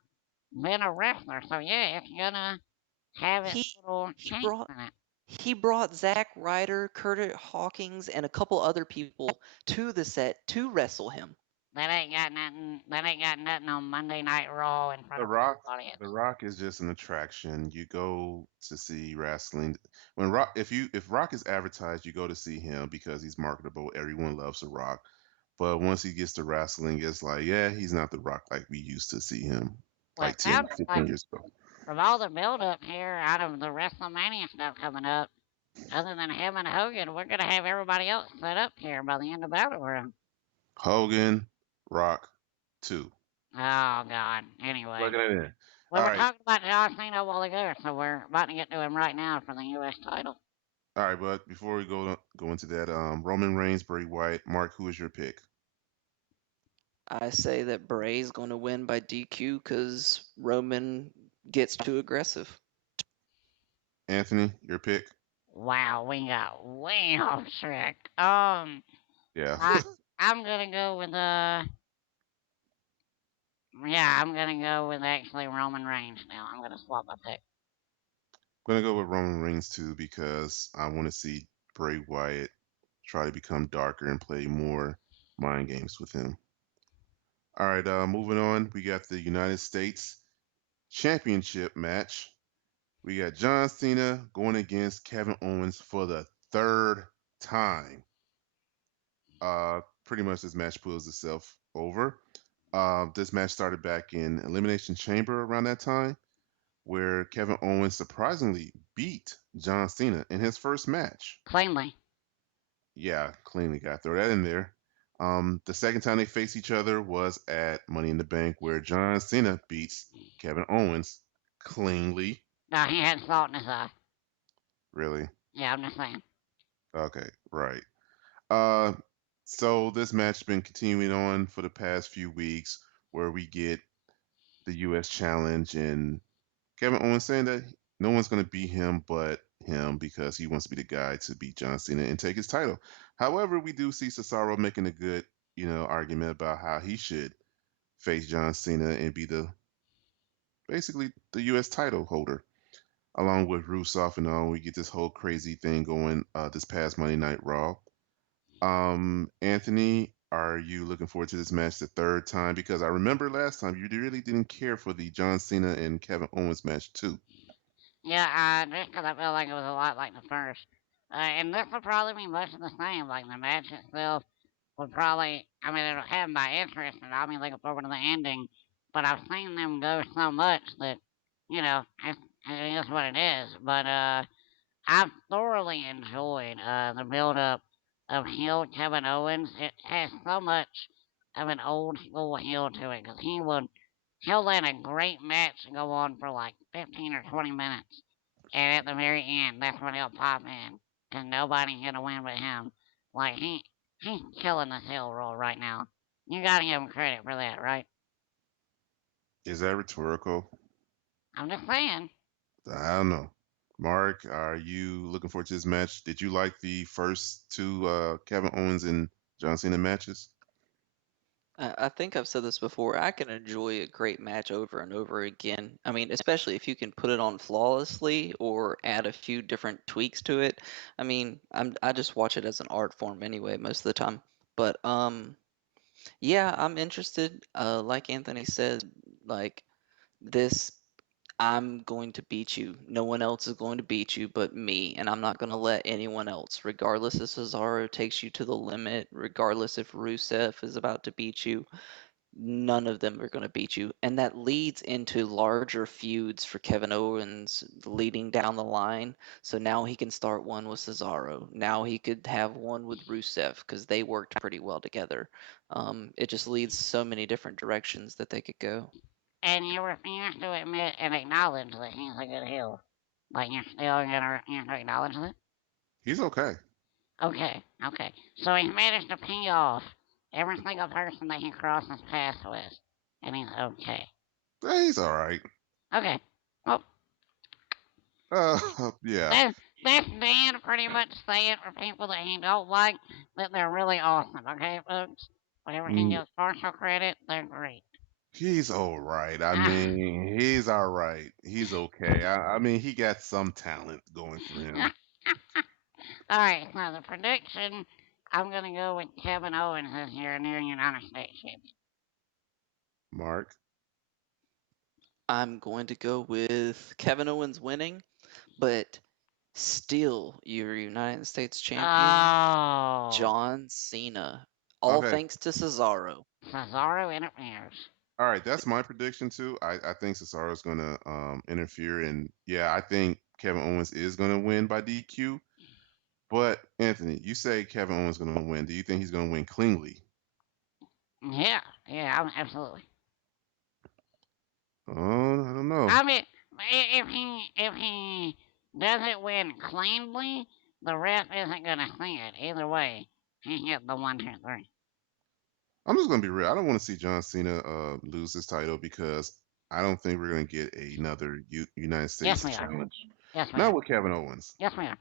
been a wrestler, so yeah, it's gonna have its He little he chinks brought in it. he brought Zack Ryder, Kurt Hawkins, and a couple other people to the set to wrestle him. That ain't got nothing. That ain't got nothing on Monday Night Raw in front The of a Rock, full The audience. Rock is just an attraction. You go to see wrestling. If Rock is advertised, you go to see him because he's marketable. Everyone loves The Rock. But once he gets to wrestling, it's like, yeah, he's not The Rock like we used to see him Well, like it 10, sounds like 15 years ago. from all the build up here out of the WrestleMania stuff coming up, other than him and Hogan, we're gonna have everybody else set up here by the end of Battleground. Hogan, Rock, 2. Oh God. Anyway, Plugging it in. we All were right. talking about John Cena a while ago, so we're about to get to him right now for the U.S. title. All right, but before we go into that, Roman Reigns, Bray Wyatt, Mark, who is your pick? I say that Bray's going to win by DQ because Roman gets too aggressive. Anthony, your pick? Wow, we got way off track. Yeah. I I'm gonna go with yeah, I'm gonna go with actually Roman Reigns now. I'm gonna swap my pick. I'm gonna go with Roman Reigns too because I want to see Bray Wyatt try to become darker and play more mind games with him. All right, moving on. We got the United States Championship match. We got John Cena going against Kevin Owens for the third time. Pretty much this match pulls itself over. This match started back in Elimination Chamber around that time, where Kevin Owens surprisingly beat John Cena in his first match. Cleanly. Yeah, cleanly got to throw that in there. The second time they faced each other was at Money in the Bank, where John Cena beats Kevin Owens cleanly. No, he had salt in his eye. Really? Yeah, I'm just saying. Okay, right. Uh, so this match been continuing on for the past few weeks, where we get the U.S. Challenge and Kevin Owens saying that no one's going to beat him but him because he wants to be the guy to beat John Cena and take his title. However, we do see Cesaro making a good, argument about how he should face John Cena and be the basically the U.S. title holder, along with Rusev and all. We get this whole crazy thing going this past Monday Night Raw. Anthony, are you looking forward to this match the third time? Because I remember last time you really didn't care for the John Cena and Kevin Owens match too. Yeah, just 'cause I felt like it was a lot like the first. And this will probably be much of the same. Like the match itself would probably, I mean, it'll have my interest and I'll be looking forward to the ending. But I've seen them go so much that, it is what it is. But I've thoroughly enjoyed the build up of heel Kevin Owens. It has so much of an old school heel to it because he'll let a great match go on for like 15 or 20 minutes, and at the very end, that's when he'll pop in because nobody's gonna win but him. Like he's killing this heel roll right now. You gotta give him credit for that, right? Is that rhetorical? I'm just saying. I don't know. Mark, are you looking forward to this match? Did you like the first two Kevin Owens and John Cena matches? I think I've said this before. I can enjoy a great match over and over again. I mean, especially if you can put it on flawlessly or add a few different tweaks to it. I mean, I just watch it as an art form anyway most of the time. But yeah, I'm interested. Like Anthony said, like this, I'm going to beat you. No one else is going to beat you but me, and I'm not going to let anyone else, regardless if Cesaro takes you to the limit, regardless if Rusev is about to beat you. None of them are going to beat you. And that leads into larger feuds for Kevin Owens leading down the line. So now he can start one with Cesaro. Now he could have one with Rusev because they worked pretty well together. It just leads so many different directions that they could go. And you refuse to admit and acknowledge that he's a good heel. Like you're still gonna refuse to acknowledge that? He's okay. Okay, okay. So he's managed to pee off every single person that he crosses paths with, and he's okay. He's all right. Okay. Well, Yeah. That that's Dan pretty much saying for people that he don't like that they're really awesome. Okay, folks. Whenever he Mm, gives partial credit, they're great. he's all right. I mean, he's all right. He's okay. I mean, he got some talent going for him. All right, so the prediction, I'm gonna go with Kevin Owens this year, near United States champion. Mark. I'm going to go with Kevin Owens winning, but still your United States champion, Oh, John Cena. All Okay. thanks to Cesaro. Cesaro interferes. All right. That's my prediction too. I think Cesaro's gonna interfere, and yeah, I think Kevin Owens is gonna win by DQ. But Anthony, you say Kevin Owens gonna win. Do you think he's gonna win cleanly? Yeah, yeah, absolutely. Oh, I don't know. I mean, if he doesn't win cleanly, the ref isn't gonna see it. Either way, he hit the 1, 2, 3. I'm just gonna be real. I don't want to see John Cena lose his title because I don't think we're gonna get another United Yes, States we are. challenge. Yes, we Not are. with Kevin Owens, Yes, we are.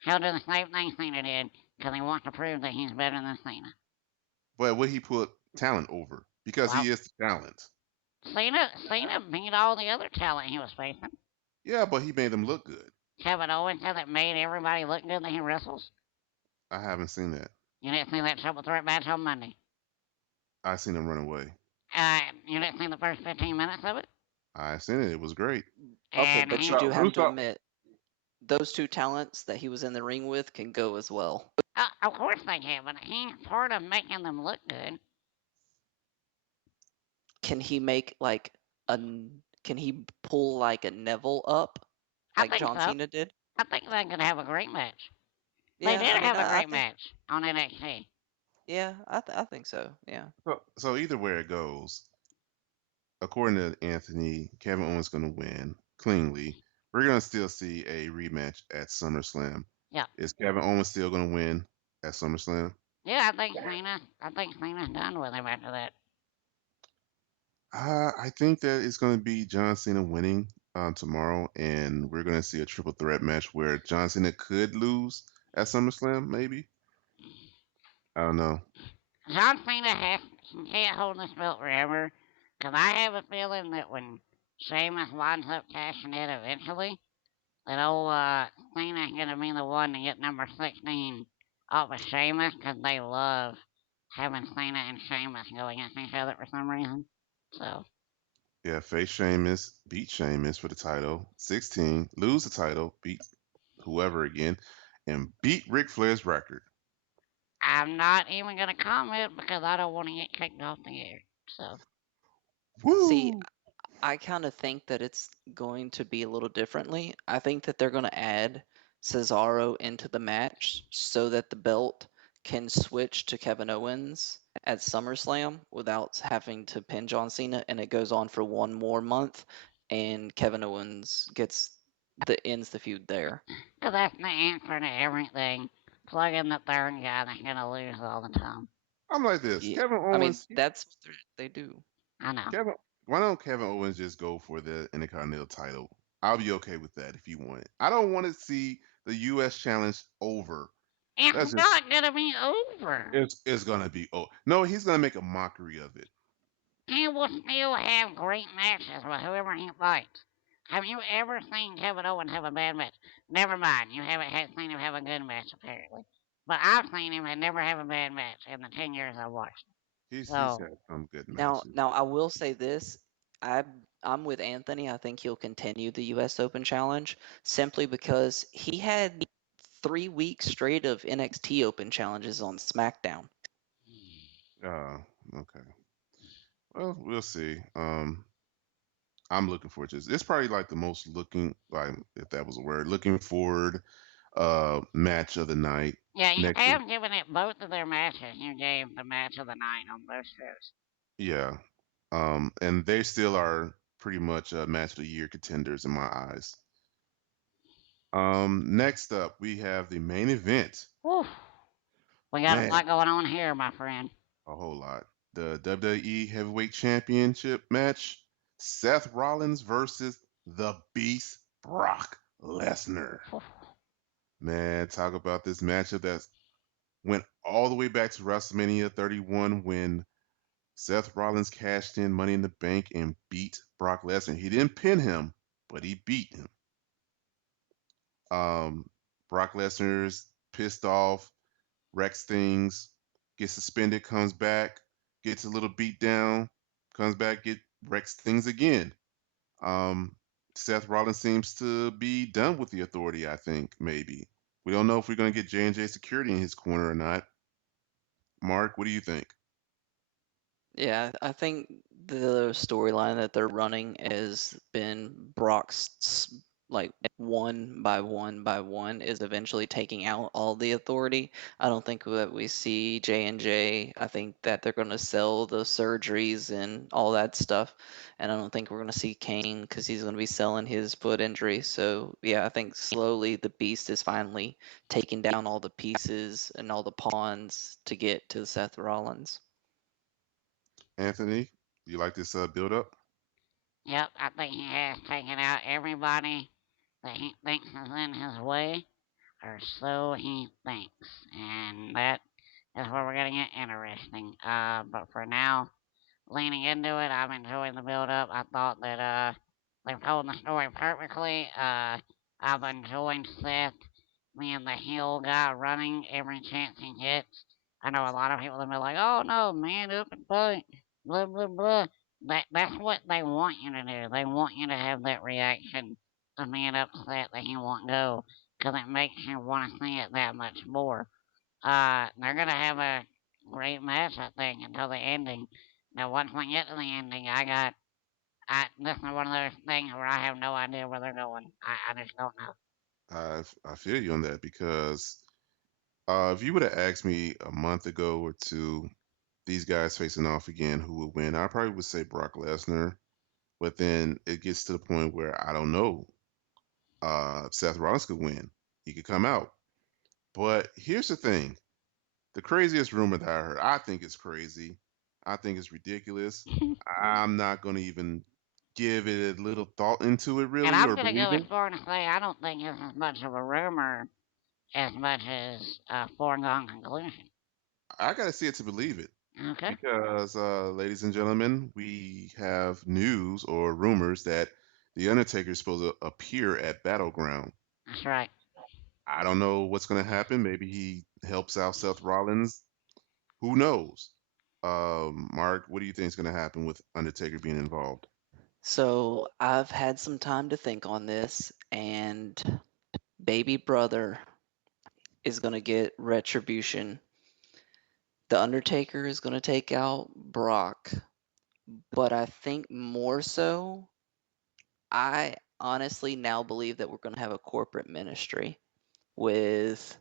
He'll do the same thing Cena did because he wants to prove that he's better than Cena. but would he put talent over? Because Well, he is the talent. Cena beat all the other talent he was facing. Yeah, but he made them look good. Kevin Owens hasn't made everybody look good that he wrestles. I haven't seen that. You didn't see that triple threat match on Monday. I seen him run away. You didn't see the first 15 minutes of it, I seen it. It was great. Okay, and but he you do Who have to thought? admit, those two talents that he was in the ring with can go as well. Of course they can, but he's part of making them look good. Can he make like can he pull like a Neville up I like think John so. Cena did? I think they could have a great match. They Yeah, did I mean, have a I great think match on NXT. yeah, I think so. Yeah. So either way it goes, according to Anthony, Kevin Owens gonna win cleanly. We're gonna still see a rematch at SummerSlam. Yeah, Is Kevin Owens still gonna win at SummerSlam? yeah. I think Cena's done with him after that. I think that it's going to be John Cena winning tomorrow, and we're going to see a triple threat match where John Cena could lose at SummerSlam. Maybe I don't know. John Cena can't hold this belt forever, because I have a feeling that when Sheamus winds up cashing it eventually, that old Cena's gonna be the one to get number 16 off of Sheamus, because they love having Cena and Sheamus go against each other for some reason. So Yeah, face Sheamus, beat Sheamus for the title. 16, lose the title, beat whoever again, and beat Ric Flair's record. I'm not even gonna comment because I don't want to get kicked off the air. So See, Woo! I kind of think that it's going to be a little differently. I think that they're going to add Cesaro into the match so that the belt can switch to Kevin Owens at SummerSlam without having to pin John Cena, and it goes on for one more month, and Kevin Owens gets the ends the feud there. 'cause that's the answer to everything. Plug in the third guy that's gonna lose all the time. I'm like this. Yeah, Kevin I mean Owens, that's what they do. I know. Kevin. Why don't Kevin Owens just go for the Intercontinental title? I'll be okay with that if you want it. I don't want to see the U.S. Challenge over. It's That's just not gonna be over. it's gonna be. Oh no, he's gonna make a mockery of it. He will still have great matches with whoever he fights. Have you ever seen Kevin Owens have a bad match? Never mind, you haven't seen him have a good match apparently. But I've seen him and never have a bad match in the 10 years I've watched. He's So had some good Now, matches. now I will say this. I I'm with Anthony. I think he'll continue the US Open Challenge simply because he had 3 weeks straight of NXT Open challenges on SmackDown. Uh, okay. Well, we'll see. I'm looking forward to this. It's probably like the most looking, like if that was a word, looking forward match of the night yeah, you next week. have given it both of their matches. You gave the match of the night on both shows. Yeah. And they still are pretty much match of the year contenders in my eyes. Next up we have the main event. Whew. We got a Man, lot going on here, my friend. a whole lot. The WWE Heavyweight Championship match. Seth Rollins versus the Beast Brock. Lesnar. Phew. Man, talk about this matchup that went all the way back to WrestleMania 31 when Seth Rollins cashed in Money in the Bank and beat Brock Lesnar. He didn't pin him, but he beat him. Um, Brock Lesnar's pissed off, wrecks things, gets suspended, comes back, gets a little beat down, comes back, get wrecks things again. Um, Seth Rollins seems to be done with the authority. I think maybe we don't know if we're going to get J&J security in his corner or not. Mark, what do you think? Yeah, I think the storyline that they're running has been like one by one by one is eventually taking out all the authority. I don't think that we see J&J. I think that they're going to sell the surgeries and all that stuff. And I don't think we're going to see Kane because he's going to be selling his foot injury. So, yeah, I think slowly the beast is finally taking down all the pieces and all the pawns to get to Seth Rollins. Anthony, you like this build up? Yep, I think he has taken out everybody that he thinks is in his way, or so he thinks. And that is where we're going to get interesting. But for now, leaning into it, I'm enjoying the build up. I thought that they've told the story perfectly. I've enjoyed Seth being the heel guy running every chance he gets. I know a lot of people have been like, "Oh no, man up and fight," blah blah blah. That's what they want you to do. They want you to have that reaction of being upset that he won't go, because it makes you want to see it that much more. They're gonna have a great match, I think, until the ending. Now, once we get to the ending, this is one of those things where I have no idea where they're going. I just don't know. I feel you on that because if you would have asked me a month ago or two, these guys facing off again, who would win? I probably would say Brock Lesnar. But then it gets to the point where I don't know. Seth Rollins could win. He could come out. But here's the thing: the craziest rumor that I heard, I think it's crazy. I think it's ridiculous. I'm not gonna even give it a little thought into it, And really, I'm or gonna believe go as it. far to say I don't think it's as much of a rumor as much as a foregone conclusion. I gotta see it to believe it. Okay, Because, ladies and gentlemen, we have news or rumors that The Undertaker is supposed to appear at Battleground. that's right. I don't know what's going to happen. Maybe he helps out Seth Rollins. Who knows? Mark, what do you think is going to happen with Undertaker being involved? So I've had some time to think on this, and baby brother is going to get retribution. The Undertaker is going to take out Brock, but I think more so, I honestly now believe that we're going to have a corporate ministry with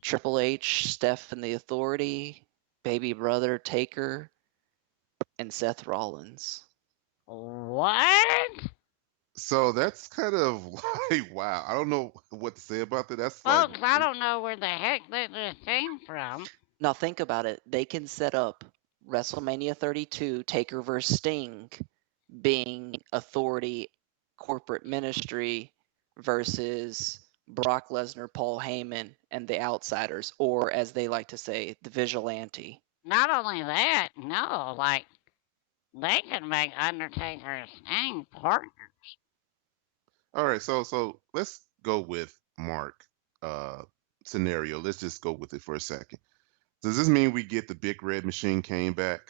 Triple H, Steph and the Authority, baby brother Taker, and Seth Rollins. What? So that's kind of like, wow. I don't know what to say about that. That's like, Folks, I don't know where the heck that just came from. Now think about it. They can set up WrestleMania 32, Taker vs. Sting, being Authority corporate ministry versus Brock Lesnar, Paul Heyman, and the Outsiders, or as they like to say, the Vigilante. Not only that, no, like, they could make Undertaker and Sting partner. all right. So let's go with Mark uh, scenario. Let's just go with it for a second. Does this mean we get the big red machine came back?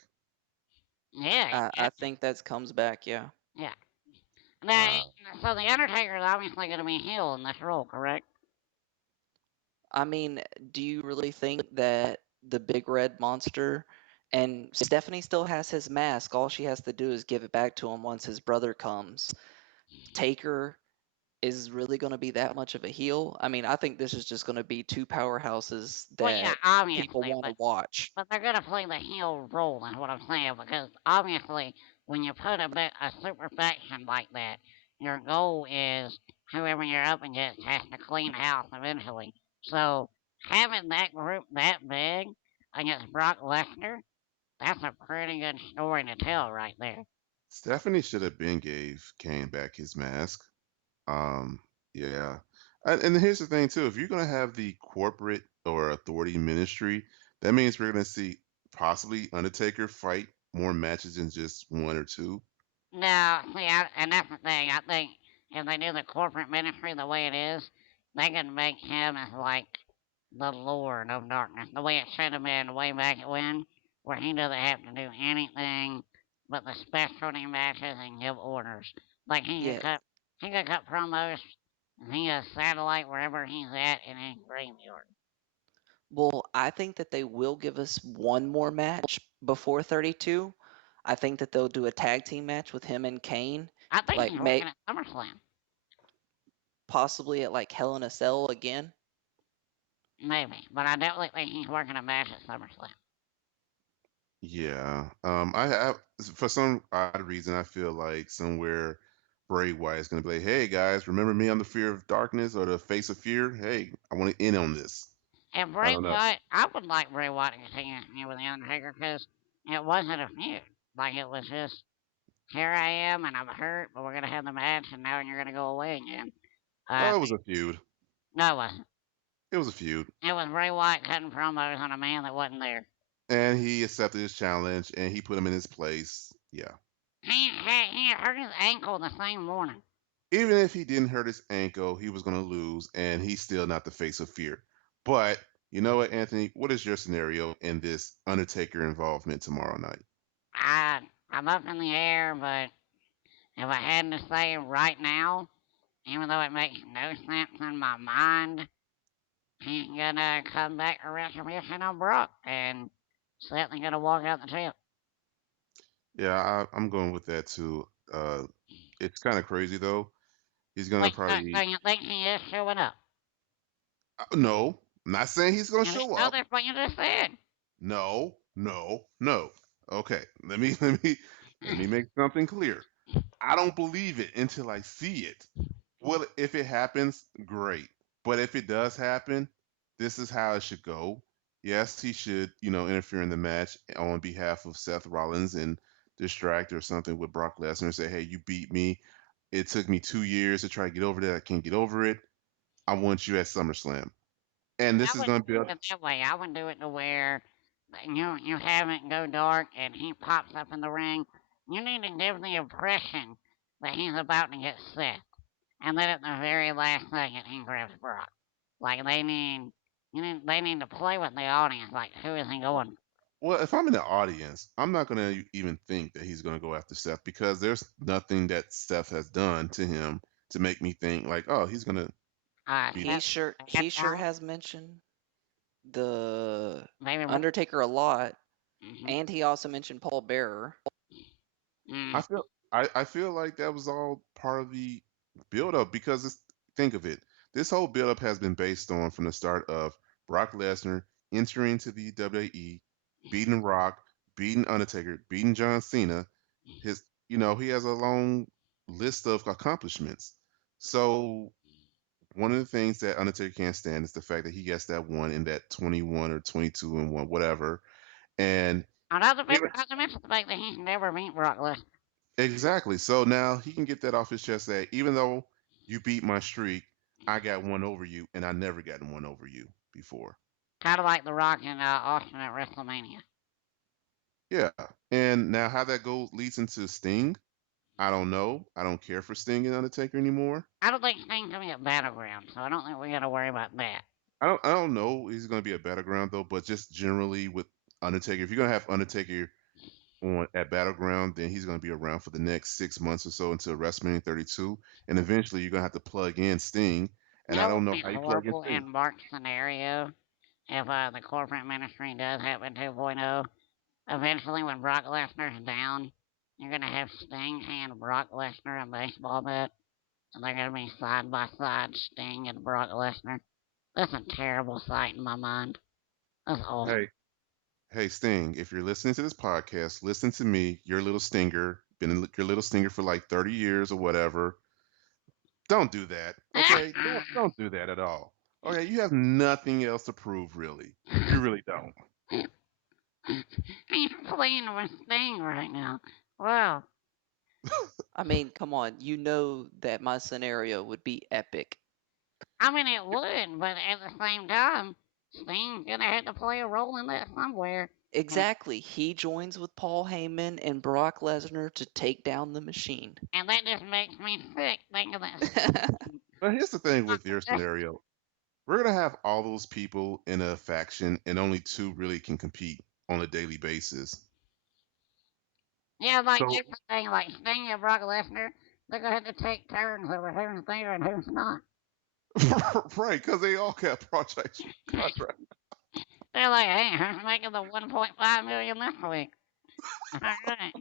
Yeah, I think that comes back, yeah. yeah. Now, Wow. so the Undertaker is obviously going to be heel in this role, correct? I mean, do you really think that the big red monster and Stephanie still has his mask? All she has to do is give it back to him once his brother comes. Taker is really going to be that much of a heel. I mean, I think this is just going to be two powerhouses Well, yeah, that people obviously, want to watch. but they're going to play the heel role, is what I'm saying, because obviously, when you put a super faction like that, your goal is whoever you're up against has to clean house eventually. So having that group that big against Brock Lesnar, that's a pretty good story to tell right there. Stephanie should have been gave Kane back his mask. Um, yeah. And here's the thing too, if you're gonna have the corporate or authority ministry, that means we're gonna see possibly Undertaker fight more matches than just one or two. No, see, and that's the thing. I think if they do the corporate ministry the way it is, they can make him as like the Lord of Darkness, the way it should have been way back when, where he doesn't have to do anything but the specialty matches and give orders. Like Yeah. he could cut promos, and he has satellite wherever he's at in his graveyard. Well, I think that they will give us one more match before 32. I think that they'll do a tag team match with him and Kane, I think like he's may working at SummerSlam, possibly at like Hell in a Cell again. maybe, but I definitely think he's working a match at SummerSlam. Yeah. For some odd reason I feel like somewhere Bray Wyatt is gonna be like, hey guys, remember me on the Fear of Darkness or the Face of Fear? Hey, I want to in on this. And I Bray don't know. Wyatt, I would like Bray Wyatt to continue to feud with The Undertaker because it wasn't a feud. Like, it was just, here I am and I'm hurt, but we're going to have the match and now you're going to go away again. Uh, Oh, it was a feud. no, it wasn't. It was a feud. It was Bray Wyatt cutting promos on a man that wasn't there. And he accepted his challenge and he put him in his place. Yeah. He had hurt his ankle the same morning. Even if he didn't hurt his ankle, he was going to lose, and he's still not the face of fear. But you know what, Anthony? What is your scenario in this Undertaker involvement tomorrow night? I'm up in the air, but if I had to say right now, even though it makes no sense in my mind, he's gonna come back to Retribution on Brock, and Seth is gonna walk out the tip. Yeah, I'm going with that too. It's kind of crazy though. He's gonna Wait, so probably you think he is showing up? no. I'm not saying he's gonna You didn't show know up. that's what you just said. No, no, no. Okay, let me make something clear. I don't believe it until I see it. Well, if it happens, great. But if it does happen, this is how it should go. Yes, he should, interfere in the match on behalf of Seth Rollins and distract or something with Brock Lesnar and say, hey, you beat me. It took me 2 years to try to get over that. I can't get over it. I want you at SummerSlam. And I this is going wouldn't to do build. it that way. I would do it to where you have it go dark and he pops up in the ring. You need to give the impression that he's about to get set, and then at the very last second he grabs Brock. Like they need to play with the audience. Like, who is he going? Well, if I'm in the audience, I'm not going to even think that he's going to go after Seth because there's nothing that Seth has done to him to make me think like, oh, he's going to beat him. Seth He sure Rollins, has mentioned the maybe. Undertaker a lot, Mm-hmm, and he also mentioned Paul Bearer. I mm. feel I feel like that was all part of the build up because think of it. This whole build up has been based on from the start of Brock Lesnar entering to the WWE, beating Rock, beating Undertaker, beating John Cena. His he has a long list of accomplishments. So one of the things that Undertaker can't stand is the fact that he gets that one in that 21 or 22 and one, whatever. And Not to mention the fact that he's never beat Brock Lesnar. exactly. So now he can get that off his chest that even though you beat my streak, I got one over you, and I never gotten one over you before. Kind of like The Rock and Austin at WrestleMania. Yeah. And now how that goes leads into Sting, I don't know. I don't care for Sting and Undertaker anymore. I don't think Sting's gonna be at Battleground, so I don't think we gotta worry about that. I don't know he's gonna be a battleground though, but just generally with Undertaker, if you're gonna have Undertaker on at Battleground, then he's going to be around for the next 6 months or so until WrestleMania 32, and eventually you're going to have to plug in Sting, and I That don't would know be how you plug in horrible Sting. in Mark's scenario if the corporate ministry does happen 2.0. Eventually, when Brock Lesnar's down, you're gonna have Sting and Brock Lesnar a baseball bat, and they're gonna be side by side, Sting and Brock Lesnar. That's a terrible sight in my mind. That's awful. Hey, hey, Sting, if you're listening to this podcast, listen to me. Your little stinger, your little stinger for like 30 years or whatever. Don't do that, okay? Don't do that at all. Okay, you have nothing else to prove, really. You really don't. He's playing with Sting right now. Wow. I mean, come on, you know that my scenario would be epic. I mean, it would, but at the same time, Sting's gonna have to play a role in that somewhere. And, Exactly. He joins with Paul Heyman and Brock Lesnar to take down the machine. and that just makes me sick thinking that. But here's the thing with your scenario. We're gonna have all those people in a faction, and only two really can compete on a daily basis. Yeah, like So that's the thing. Like Sting and Brock Lesnar, they're gonna have to take turns over who's there and who's not. right, because they all got project contract. They're like, hey, who's making the 1.5 million this week? All right.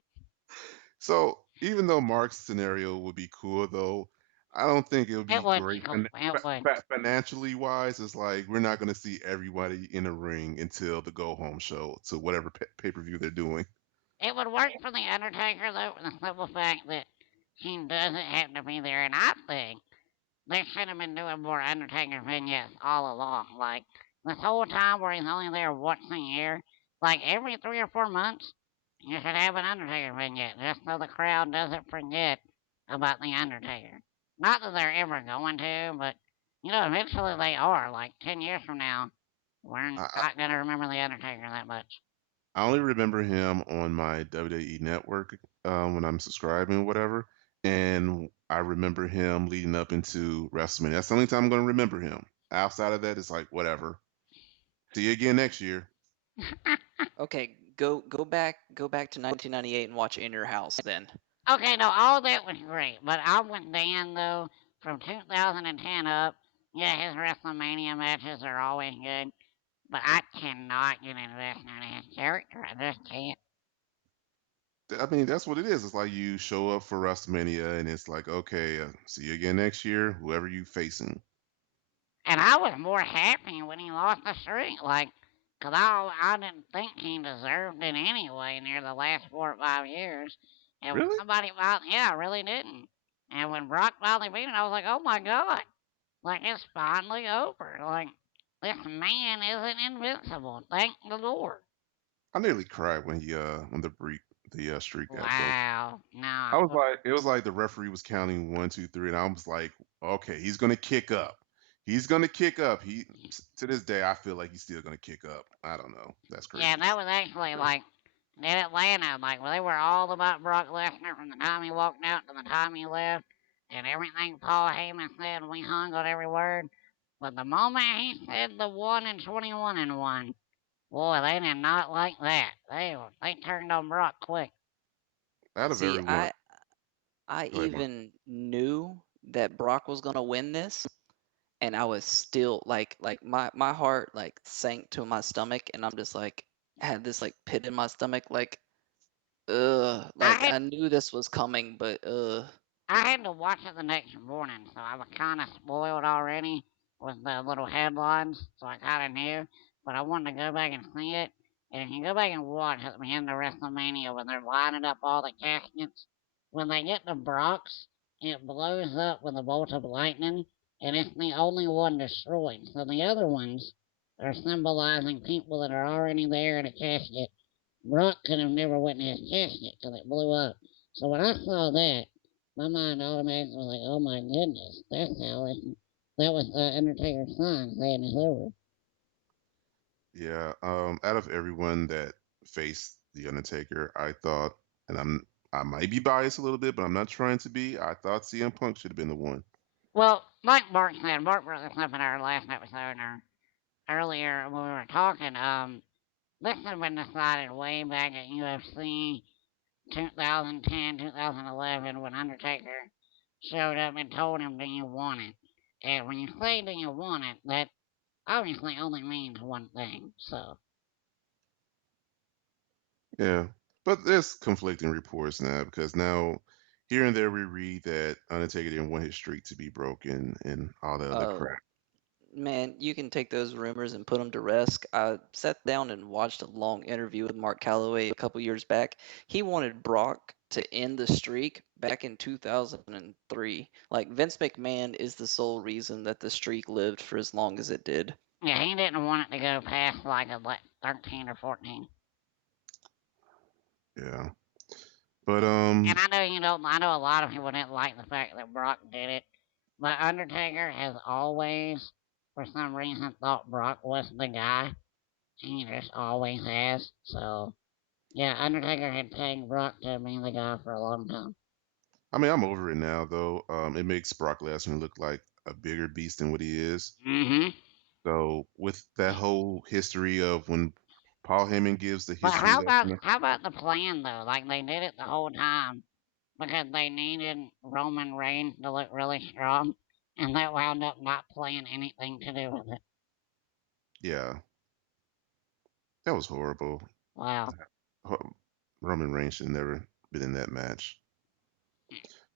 So even though Mark's scenario would be cool, though, I don't think it would It be would be great cool. It would. financially wise. It's like we're not going to see everybody in the ring until the go home show to whatever pay per view they're doing. It would work for the Undertaker though, for the simple fact that he doesn't have to be there, and I think they should have been doing more Undertaker vignettes all along. Like this whole time where he's only there once a year, like every 3 or 4 months, you should have an Undertaker vignette just so the crowd doesn't forget about the Undertaker. Not that they're ever going to, but eventually they are. Like 10 years from now, we're I, not gonna remember the Undertaker that much. I only remember him on my WWE network when I'm subscribing or whatever, and I remember him leading up into WrestleMania. That's the only time I'm going to remember him. Outside of that, it's like whatever. See you again next year. Okay, go back to 1998 and watch In Your House then. Okay, no, all that was great, but I'm with Dan though. From 2010 up, yeah, his WrestleMania matches are always good, but I cannot get invested in his character. I just can't. I mean, that's what it is. It's like you show up for WrestleMania, and it's like, okay, see you again next year, whoever you facing. And I was more happy when he lost the streak, like, 'cause I didn't think he deserved it anyway near the last 4 or 5 years. And when Really? somebody finally, yeah, I really didn't. And when Brock finally beat him, I was like, oh my god. Like it's finally over. Like this man isn't invincible. Thank the Lord. I nearly cried when the streak got broke. Wow. No, I was like, it was like the referee was counting one, two, three, and I was like, okay, he's gonna kick up. He's gonna kick up. He to this day, I feel like he's still gonna kick up. I don't know. That's yeah, crazy. that was actually like in Atlanta. Like they were all about Brock Lesnar from the time he walked out to the time he left, and everything Paul Heyman said, we hung on every word. But the moment he said the 1 and 21 and 1, boy, they did not like that. They turned on Brock quick. Out of See, everyone, I go ahead, Mark. even knew that Brock was gonna win this, and I was still like my heart like sank to my stomach, and I'm just like had this like pit in my stomach, I like had I knew this was coming, but I had to watch it the next morning, so I was kind of spoiled already with the little headlines, so I kind of knew. But I wanted to go back and see it. And if you go back and watch at the end of WrestleMania when they're lining up all the caskets, when they get to Brock's, it blows up with a bolt of lightning, and it's the only one destroyed. So the other ones are symbolizing people that are already there in a casket. Brock could have never went in his casket because it blew up. So when I saw that, my mind automatically was like, "Oh my goodness, that's how it." That was Undertaker's son saying it's over. Yeah. Out of everyone that faced the Undertaker, I thought, and I might be biased a little bit, but I'm not trying to be. I thought CM Punk should have been the one. Well, like Mark said, Mark brought this up in our last episode or earlier when we were talking. This had been decided way back at UFC 2010, 2011 when Undertaker showed up and told him, "Do you want it?" And when you say, "Do you want it?" that obviously only means one thing. So Yeah. But there's conflicting reports now because now here and there we read that Undertaker didn't want his streak to be broken and all the other oh crap. man, you can take those rumors and put them to rest. I sat down and watched a long interview with Mark Calloway a couple years back. He wanted Brock to end the streak back in 2003. Like Vince McMahon is the sole reason that the streak lived for as long as it did. yeah, he didn't want it to go past like 13 or 14. Yeah. But And I know you don't. I know a lot of people didn't like the fact that Brock did it, but Undertaker has always, for some reason, thought Brock was the guy. He just always has. So yeah, Undertaker had tagged Brock to being the guy for a long time. I mean, I'm over it now though. It makes Brock Lesnar look like a bigger beast than what he is. Hmm. So with that whole history of when Paul Heyman gives the But history lesson, how about the plan though? Like they did it the whole time because they needed Roman Reigns to look really strong, and they wound up not playing anything to do with it. yeah, that was horrible. Wow. Ho- Roman Reigns should never been in that match.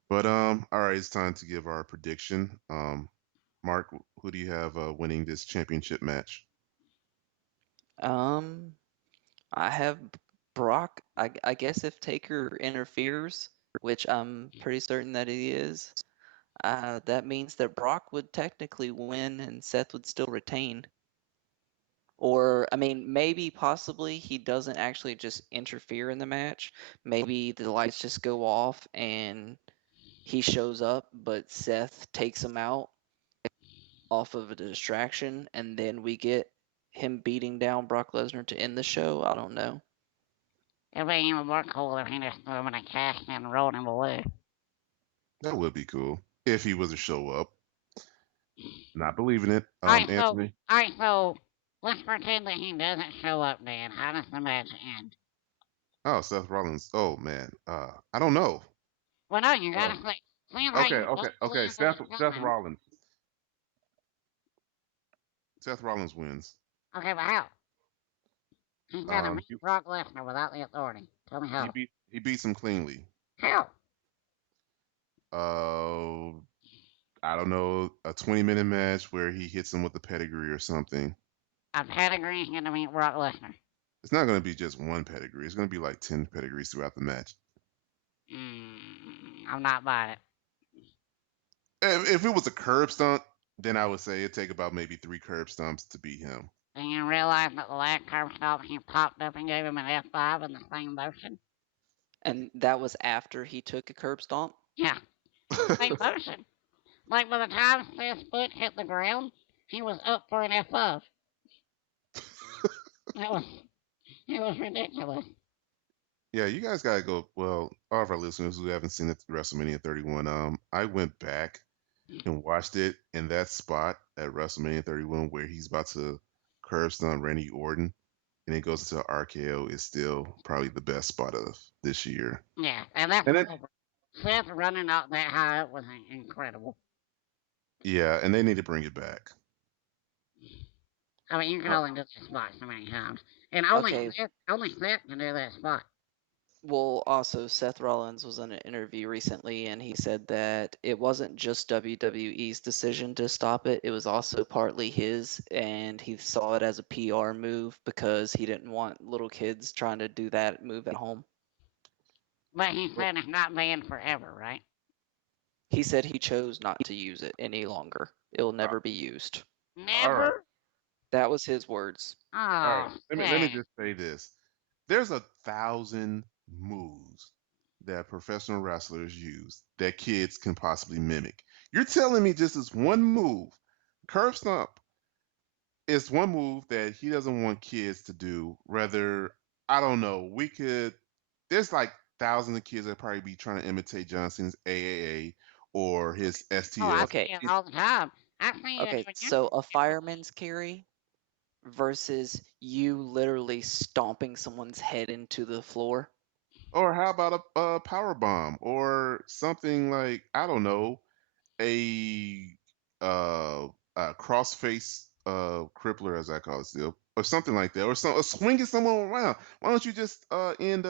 But all right, it's time to give our prediction. Mark, who do you have winning this championship match? Um, I have Brock. I guess if Taker interferes, which I'm pretty certain that he is, that means that Brock would technically win and Seth would still retain. Or, I mean, maybe possibly he doesn't actually just interfere in the match. Maybe the lights just go off and he shows up, but Seth takes him out off of a distraction, and then we get him beating down Brock Lesnar to end the show. I don't know. It'd be even more cool if he just threw him in a cast and rolled him away. That would be cool if he was to show up. Not believing it. Alright, Anthony. alright, so let's pretend that he doesn't show up, Dan. How does the match end? Oh, Seth Rollins. Oh man. I don't know. Well, no, you Oh, gotta say, seems like okay, you okay, don't okay. believe this Seth coming. Rollins. Seth Rollins wins. Okay, but how? He's gotta meet He Brock Lesnar without the authority. Tell me how. he beats him cleanly. How? Uh, I don't know, a 20-minute match where he hits him with a pedigree or something. A pedigree's gonna meet Brock Lesnar. It's not going to be just one pedigree. It's going to be like 10 pedigrees throughout the match. I'm not buying it. If it was a curb stunt, then I would say it'd take about maybe 3 curb stomps to beat him. And you realize that the last curb stop he popped up and gave him an F5 in the same motion? And that was after he took a curb stomp. Yeah, same motion. Like by the time Seth's foot hit the ground, he was up for an F5. It was it was ridiculous. Yeah, you guys gotta go. Well, all of our listeners who haven't seen it, WrestleMania 31, I went back and watched it in that spot at WrestleMania 31 where he's about to curb stunt Randy Orton and it goes into RKO is still probably the best spot of this year. Yeah, and that's And then whatever. Seth running up that high up was incredible. yeah, and they need to bring it back. I mean, you can Uh, only do that spot so many times, and Okay, only Seth can do that spot. well, also, Seth Rollins was in an interview recently and he said that it wasn't just WWE's decision to stop it, it was also partly his, and he saw it as a PR move because he didn't want little kids trying to do that move at home. But he well, said it's not banned forever, right? He said he chose not to use it any longer. It'll uh, never be used. all right, Never. That was his words. all right. Oh, Let me dang. just say this: there's 1,000 moves that professional wrestlers use that kids can possibly mimic. You're telling me just this one move, curb stomp, is one move that he doesn't want kids to do. Rather, I don't know. We could. There's like thousands of kids that probably be trying to imitate Johnson's AAA or his Oh, I STF. Okay, see it all the time. I see it okay, when you. so a fireman's carry versus you literally stomping someone's head into the floor. Or how about a power bomb or something like I don't know a a crossface crippler as I call it still or something like that or swinging someone around. Why don't you just end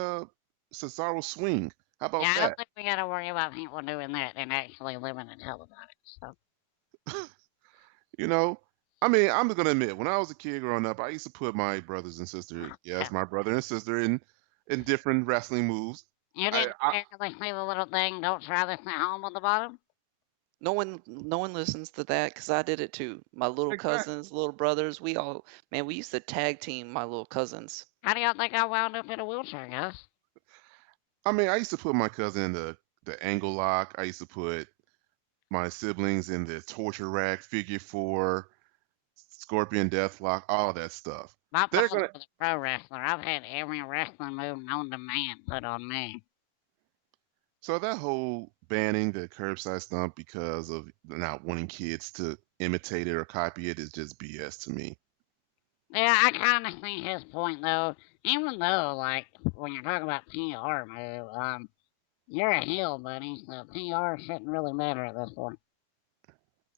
Cesaro's swing? How about Yeah, I don't that? think we gotta worry about people doing that and actually living and tell about it. So, You know, I mean, I'm gonna admit, when I was a kid growing up, I used to put my brothers and sister, yeah. yes, my brother and sister, in different wrestling moves. You didn't I actually see the little thing, don't try this at home on the bottom? No one listens to that because I did it too. My little exactly. cousins, little brothers, we all, man, we used to tag team my little cousins. How do y'all think I wound up in a wheelchair, guys? I mean, I used to put my cousin in the angle lock. I used to put my siblings in the torture rack, figure four, scorpion deathlock, all that stuff. My They're father gonna was a pro wrestler. I've had every wrestling move known to man put on me. so that whole banning the curbside stomp because of not wanting kids to imitate it or copy it is just BS to me. Yeah, I kind of see his point though. Even though, like, when you're talking about PR move, you're a heel, buddy, so PR shouldn't really matter at this point.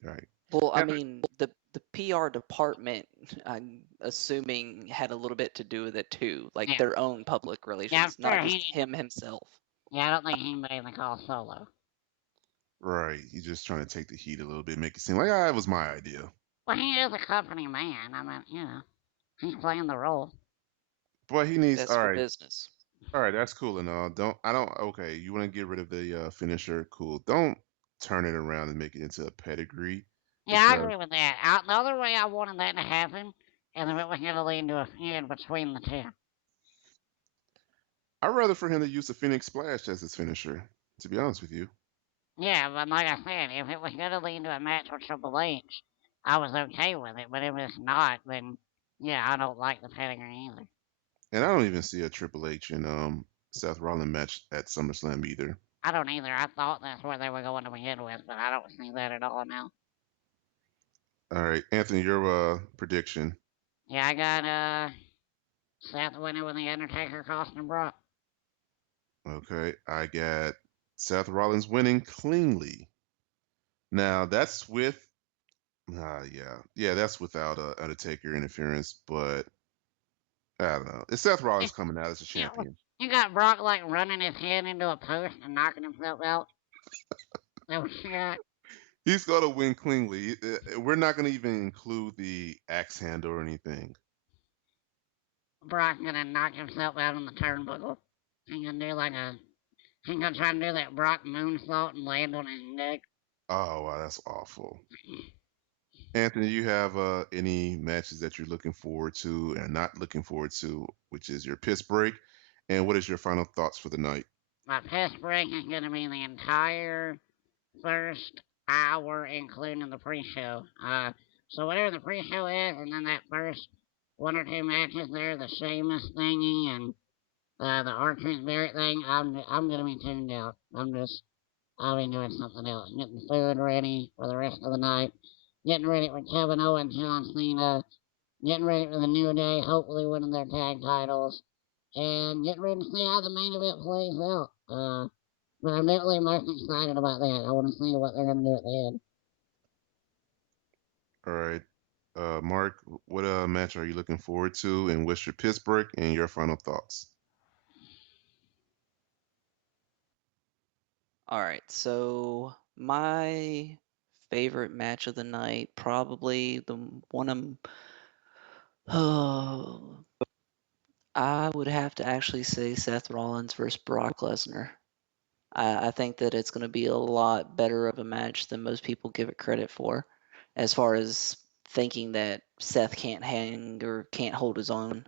Right. Well, I And mean, the PR department, I'm assuming, had a little bit to do with it too, like Yeah, their own public yeah, I'm relations, not sure just he. him himself. Yeah, I don't think he made the call solo. right, he's just trying to take the heat a little bit, make it seem like it was my idea. Well, he is a company man. I mean, he's playing the role. But he needs. That's for business. All right, that's cool and all. Don't I don't. Okay, you want to get rid of the finisher? Cool. Don't turn it around and make it into a pedigree Yeah, I because agree with that. The other way I wanted that to happen, and if it was going to lead to a feud between the two. I'd rather for him to use the Phoenix Splash as his finisher. To be honest with you. Yeah, but like I said, if it was going to lead to a match with Triple H, I was okay with it. But if it's not, then yeah, I don't like the pedigree either. And I don't even see a Triple H and Seth Rollins match at SummerSlam either. I don't either. I thought that's where they were going to begin with, but I don't see that at all now. All right, Anthony, your prediction. Yeah, I got Seth winning with the Undertaker costing Brock. Okay, I got Seth Rollins winning cleanly. Now that's with yeah, that's without Undertaker interference, but I don't know. It's Seth Yeah, Rollins coming out as a yeah, champion. you got Brock like running his head into a post and knocking himself out. That was yeah. He's gonna win cleanly. We're not gonna even include the axe handle or anything. Brock gonna knock himself out on the turnbuckle. He gonna do like a. He gonna try to do that Brock moonsault and land on his neck. Oh wow, that's awful. Anthony, you have any matches that you're looking forward to and not looking forward to, which is your piss break, and what is your final thoughts for the night? My piss break is gonna be the entire first hour, including the pre-show. So whatever the pre-show is, and then that first one or two matches there, the Sheamus thingy and the R-Truth Barrett thing, I'm gonna be tuned out. I'll be doing something else, getting food ready for the rest of the night, getting ready for Kevin Owens, John Cena, getting ready for the New Day, hopefully winning their tag titles, and getting ready to see how the main event plays out. But I'm definitely most excited about that. I want to see what they're going to do at the end. All right, Mark, what match are you looking forward to, and what's your piss break and your final thoughts? All right, so my favorite match of the night, probably the one oh, I would have to actually say Seth Rollins versus Brock Lesnar. I think that it's going to be a lot better of a match than most people give it credit for, as far as thinking that Seth can't hang or can't hold his own.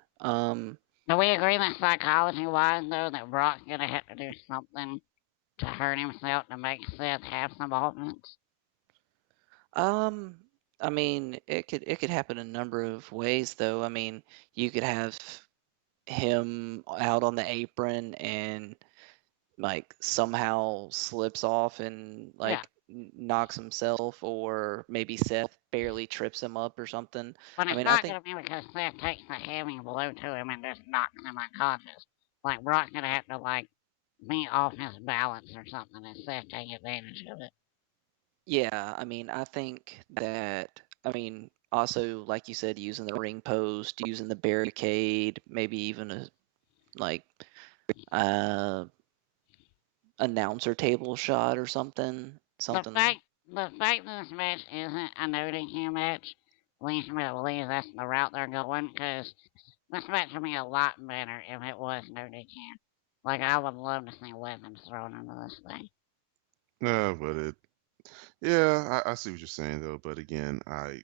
Do we agree that psychology wise, though, that Brock's going to have to do something to hurt himself to make Seth have some offense? Um, I mean, it could happen a number of ways, though. I mean, you could have him out on the apron and like somehow slips off and Yeah. like knocks himself, or maybe Seth barely trips him up or something. But I it's mean, I not think going to be because Seth takes a heavy blow to him and just knocks him unconscious. Like, Brock's going to have to, like, be off his balance or something and Seth take advantage of it. yeah, I mean, I think that I mean, also like you said, using the ring post, using the barricade, maybe even a like uh announcer table shot or something. The Something. fact, the fact that this match isn't a no DQ match leads me to believe that's the route they're going because this match would be a lot better if it was no DQ. Like, I would love to see weapons thrown into this thing. But yeah, I see what you're saying though. But again, I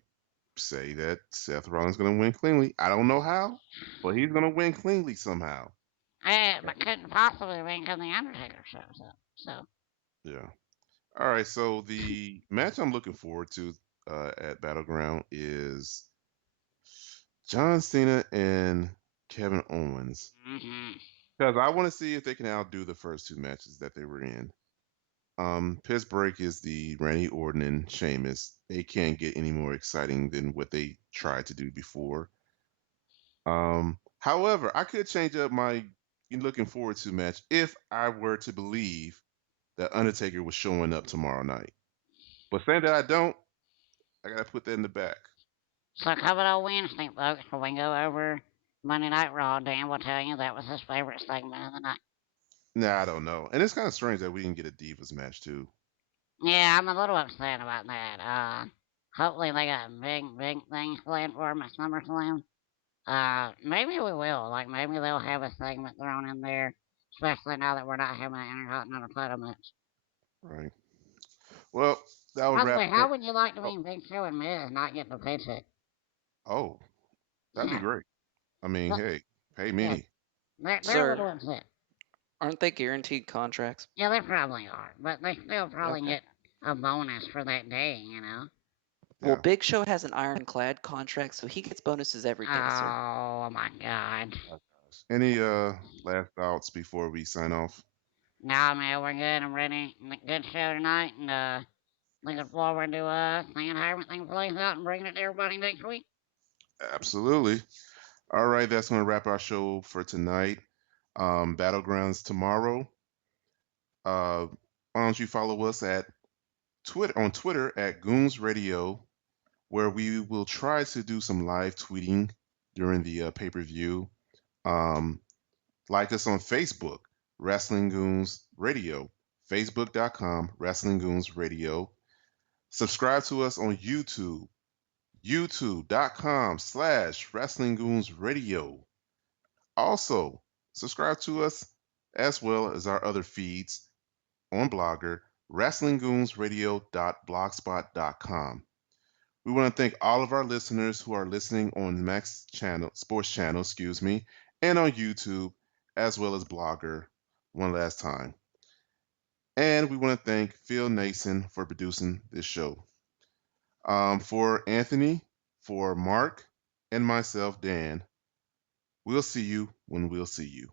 say that Seth Rollins gonna win cleanly. I don't know how, but he's gonna win cleanly somehow. but couldn't possibly win because the Undertaker shows up. So Yeah. All right. So the match I'm looking forward to at Battleground is John Cena and Kevin Owens. hmm Because I want to see if they can outdo the first two matches that they were in. Pittsburgh is the Randy Orton and Sheamus. They can't get any more exciting than what they tried to do before. However, I could change up my looking forward to match if I were to believe that Undertaker was showing up tomorrow night. But saying that I don't, I gotta put that in the back. so coming on Wednesday, folks, when we go over Monday Night Raw, Dan will tell you that was his favorite segment of the night. Nah, I don't know. And it's kind of strange that we didn't get a Divas match too. Yeah, I'm a little upset about that. Hopefully they got big things planned for him at SummerSlam. Maybe we will. Like maybe they'll have a segment thrown in there, especially now that we're not having an Intercontinental title match. Right. Well, that will By the wrap way, up. how would you like to Oh, be Big Show and Miz not getting a paycheck? oh, that'd be Yeah, great. I mean, but, hey, pay yeah, me. they're a Sir, little upset. aren't they guaranteed contracts? Yeah, they probably are, but they still probably Okay. get a bonus for that day. Well, Yeah. Big Show has an ironclad contract, so he gets bonuses every day, sir. Oh my God. Oh, gosh. Any last thoughts before we sign off? Nah, man, we're good. I'm ready. Good show tonight, and looking forward to seeing how everything plays out and bringing it to everybody next week. Absolutely. All right, that's going to wrap our show for tonight. Battlegrounds tomorrow. Why don't you follow us at Twitter at Goons Radio, where we will try to do some live tweeting during the pay-per-view. Um, like us on Facebook, Wrestling Goons Radio, Facebook.com, Wrestling Goons Radio. Subscribe to us on YouTube, YouTube.com/Wrestling Goons Radio. Also, subscribe to us as well as our other feeds on Blogger, WrestlingGoonsRadio.blogspot.com. We want to thank all of our listeners who are listening on Max Channel, Sports Channel, excuse me, and on YouTube, as well as Blogger, one last time. And we want to thank Phil Nason for producing this show. For Anthony, for Mark, and myself, Dan, we'll see you when we'll see you.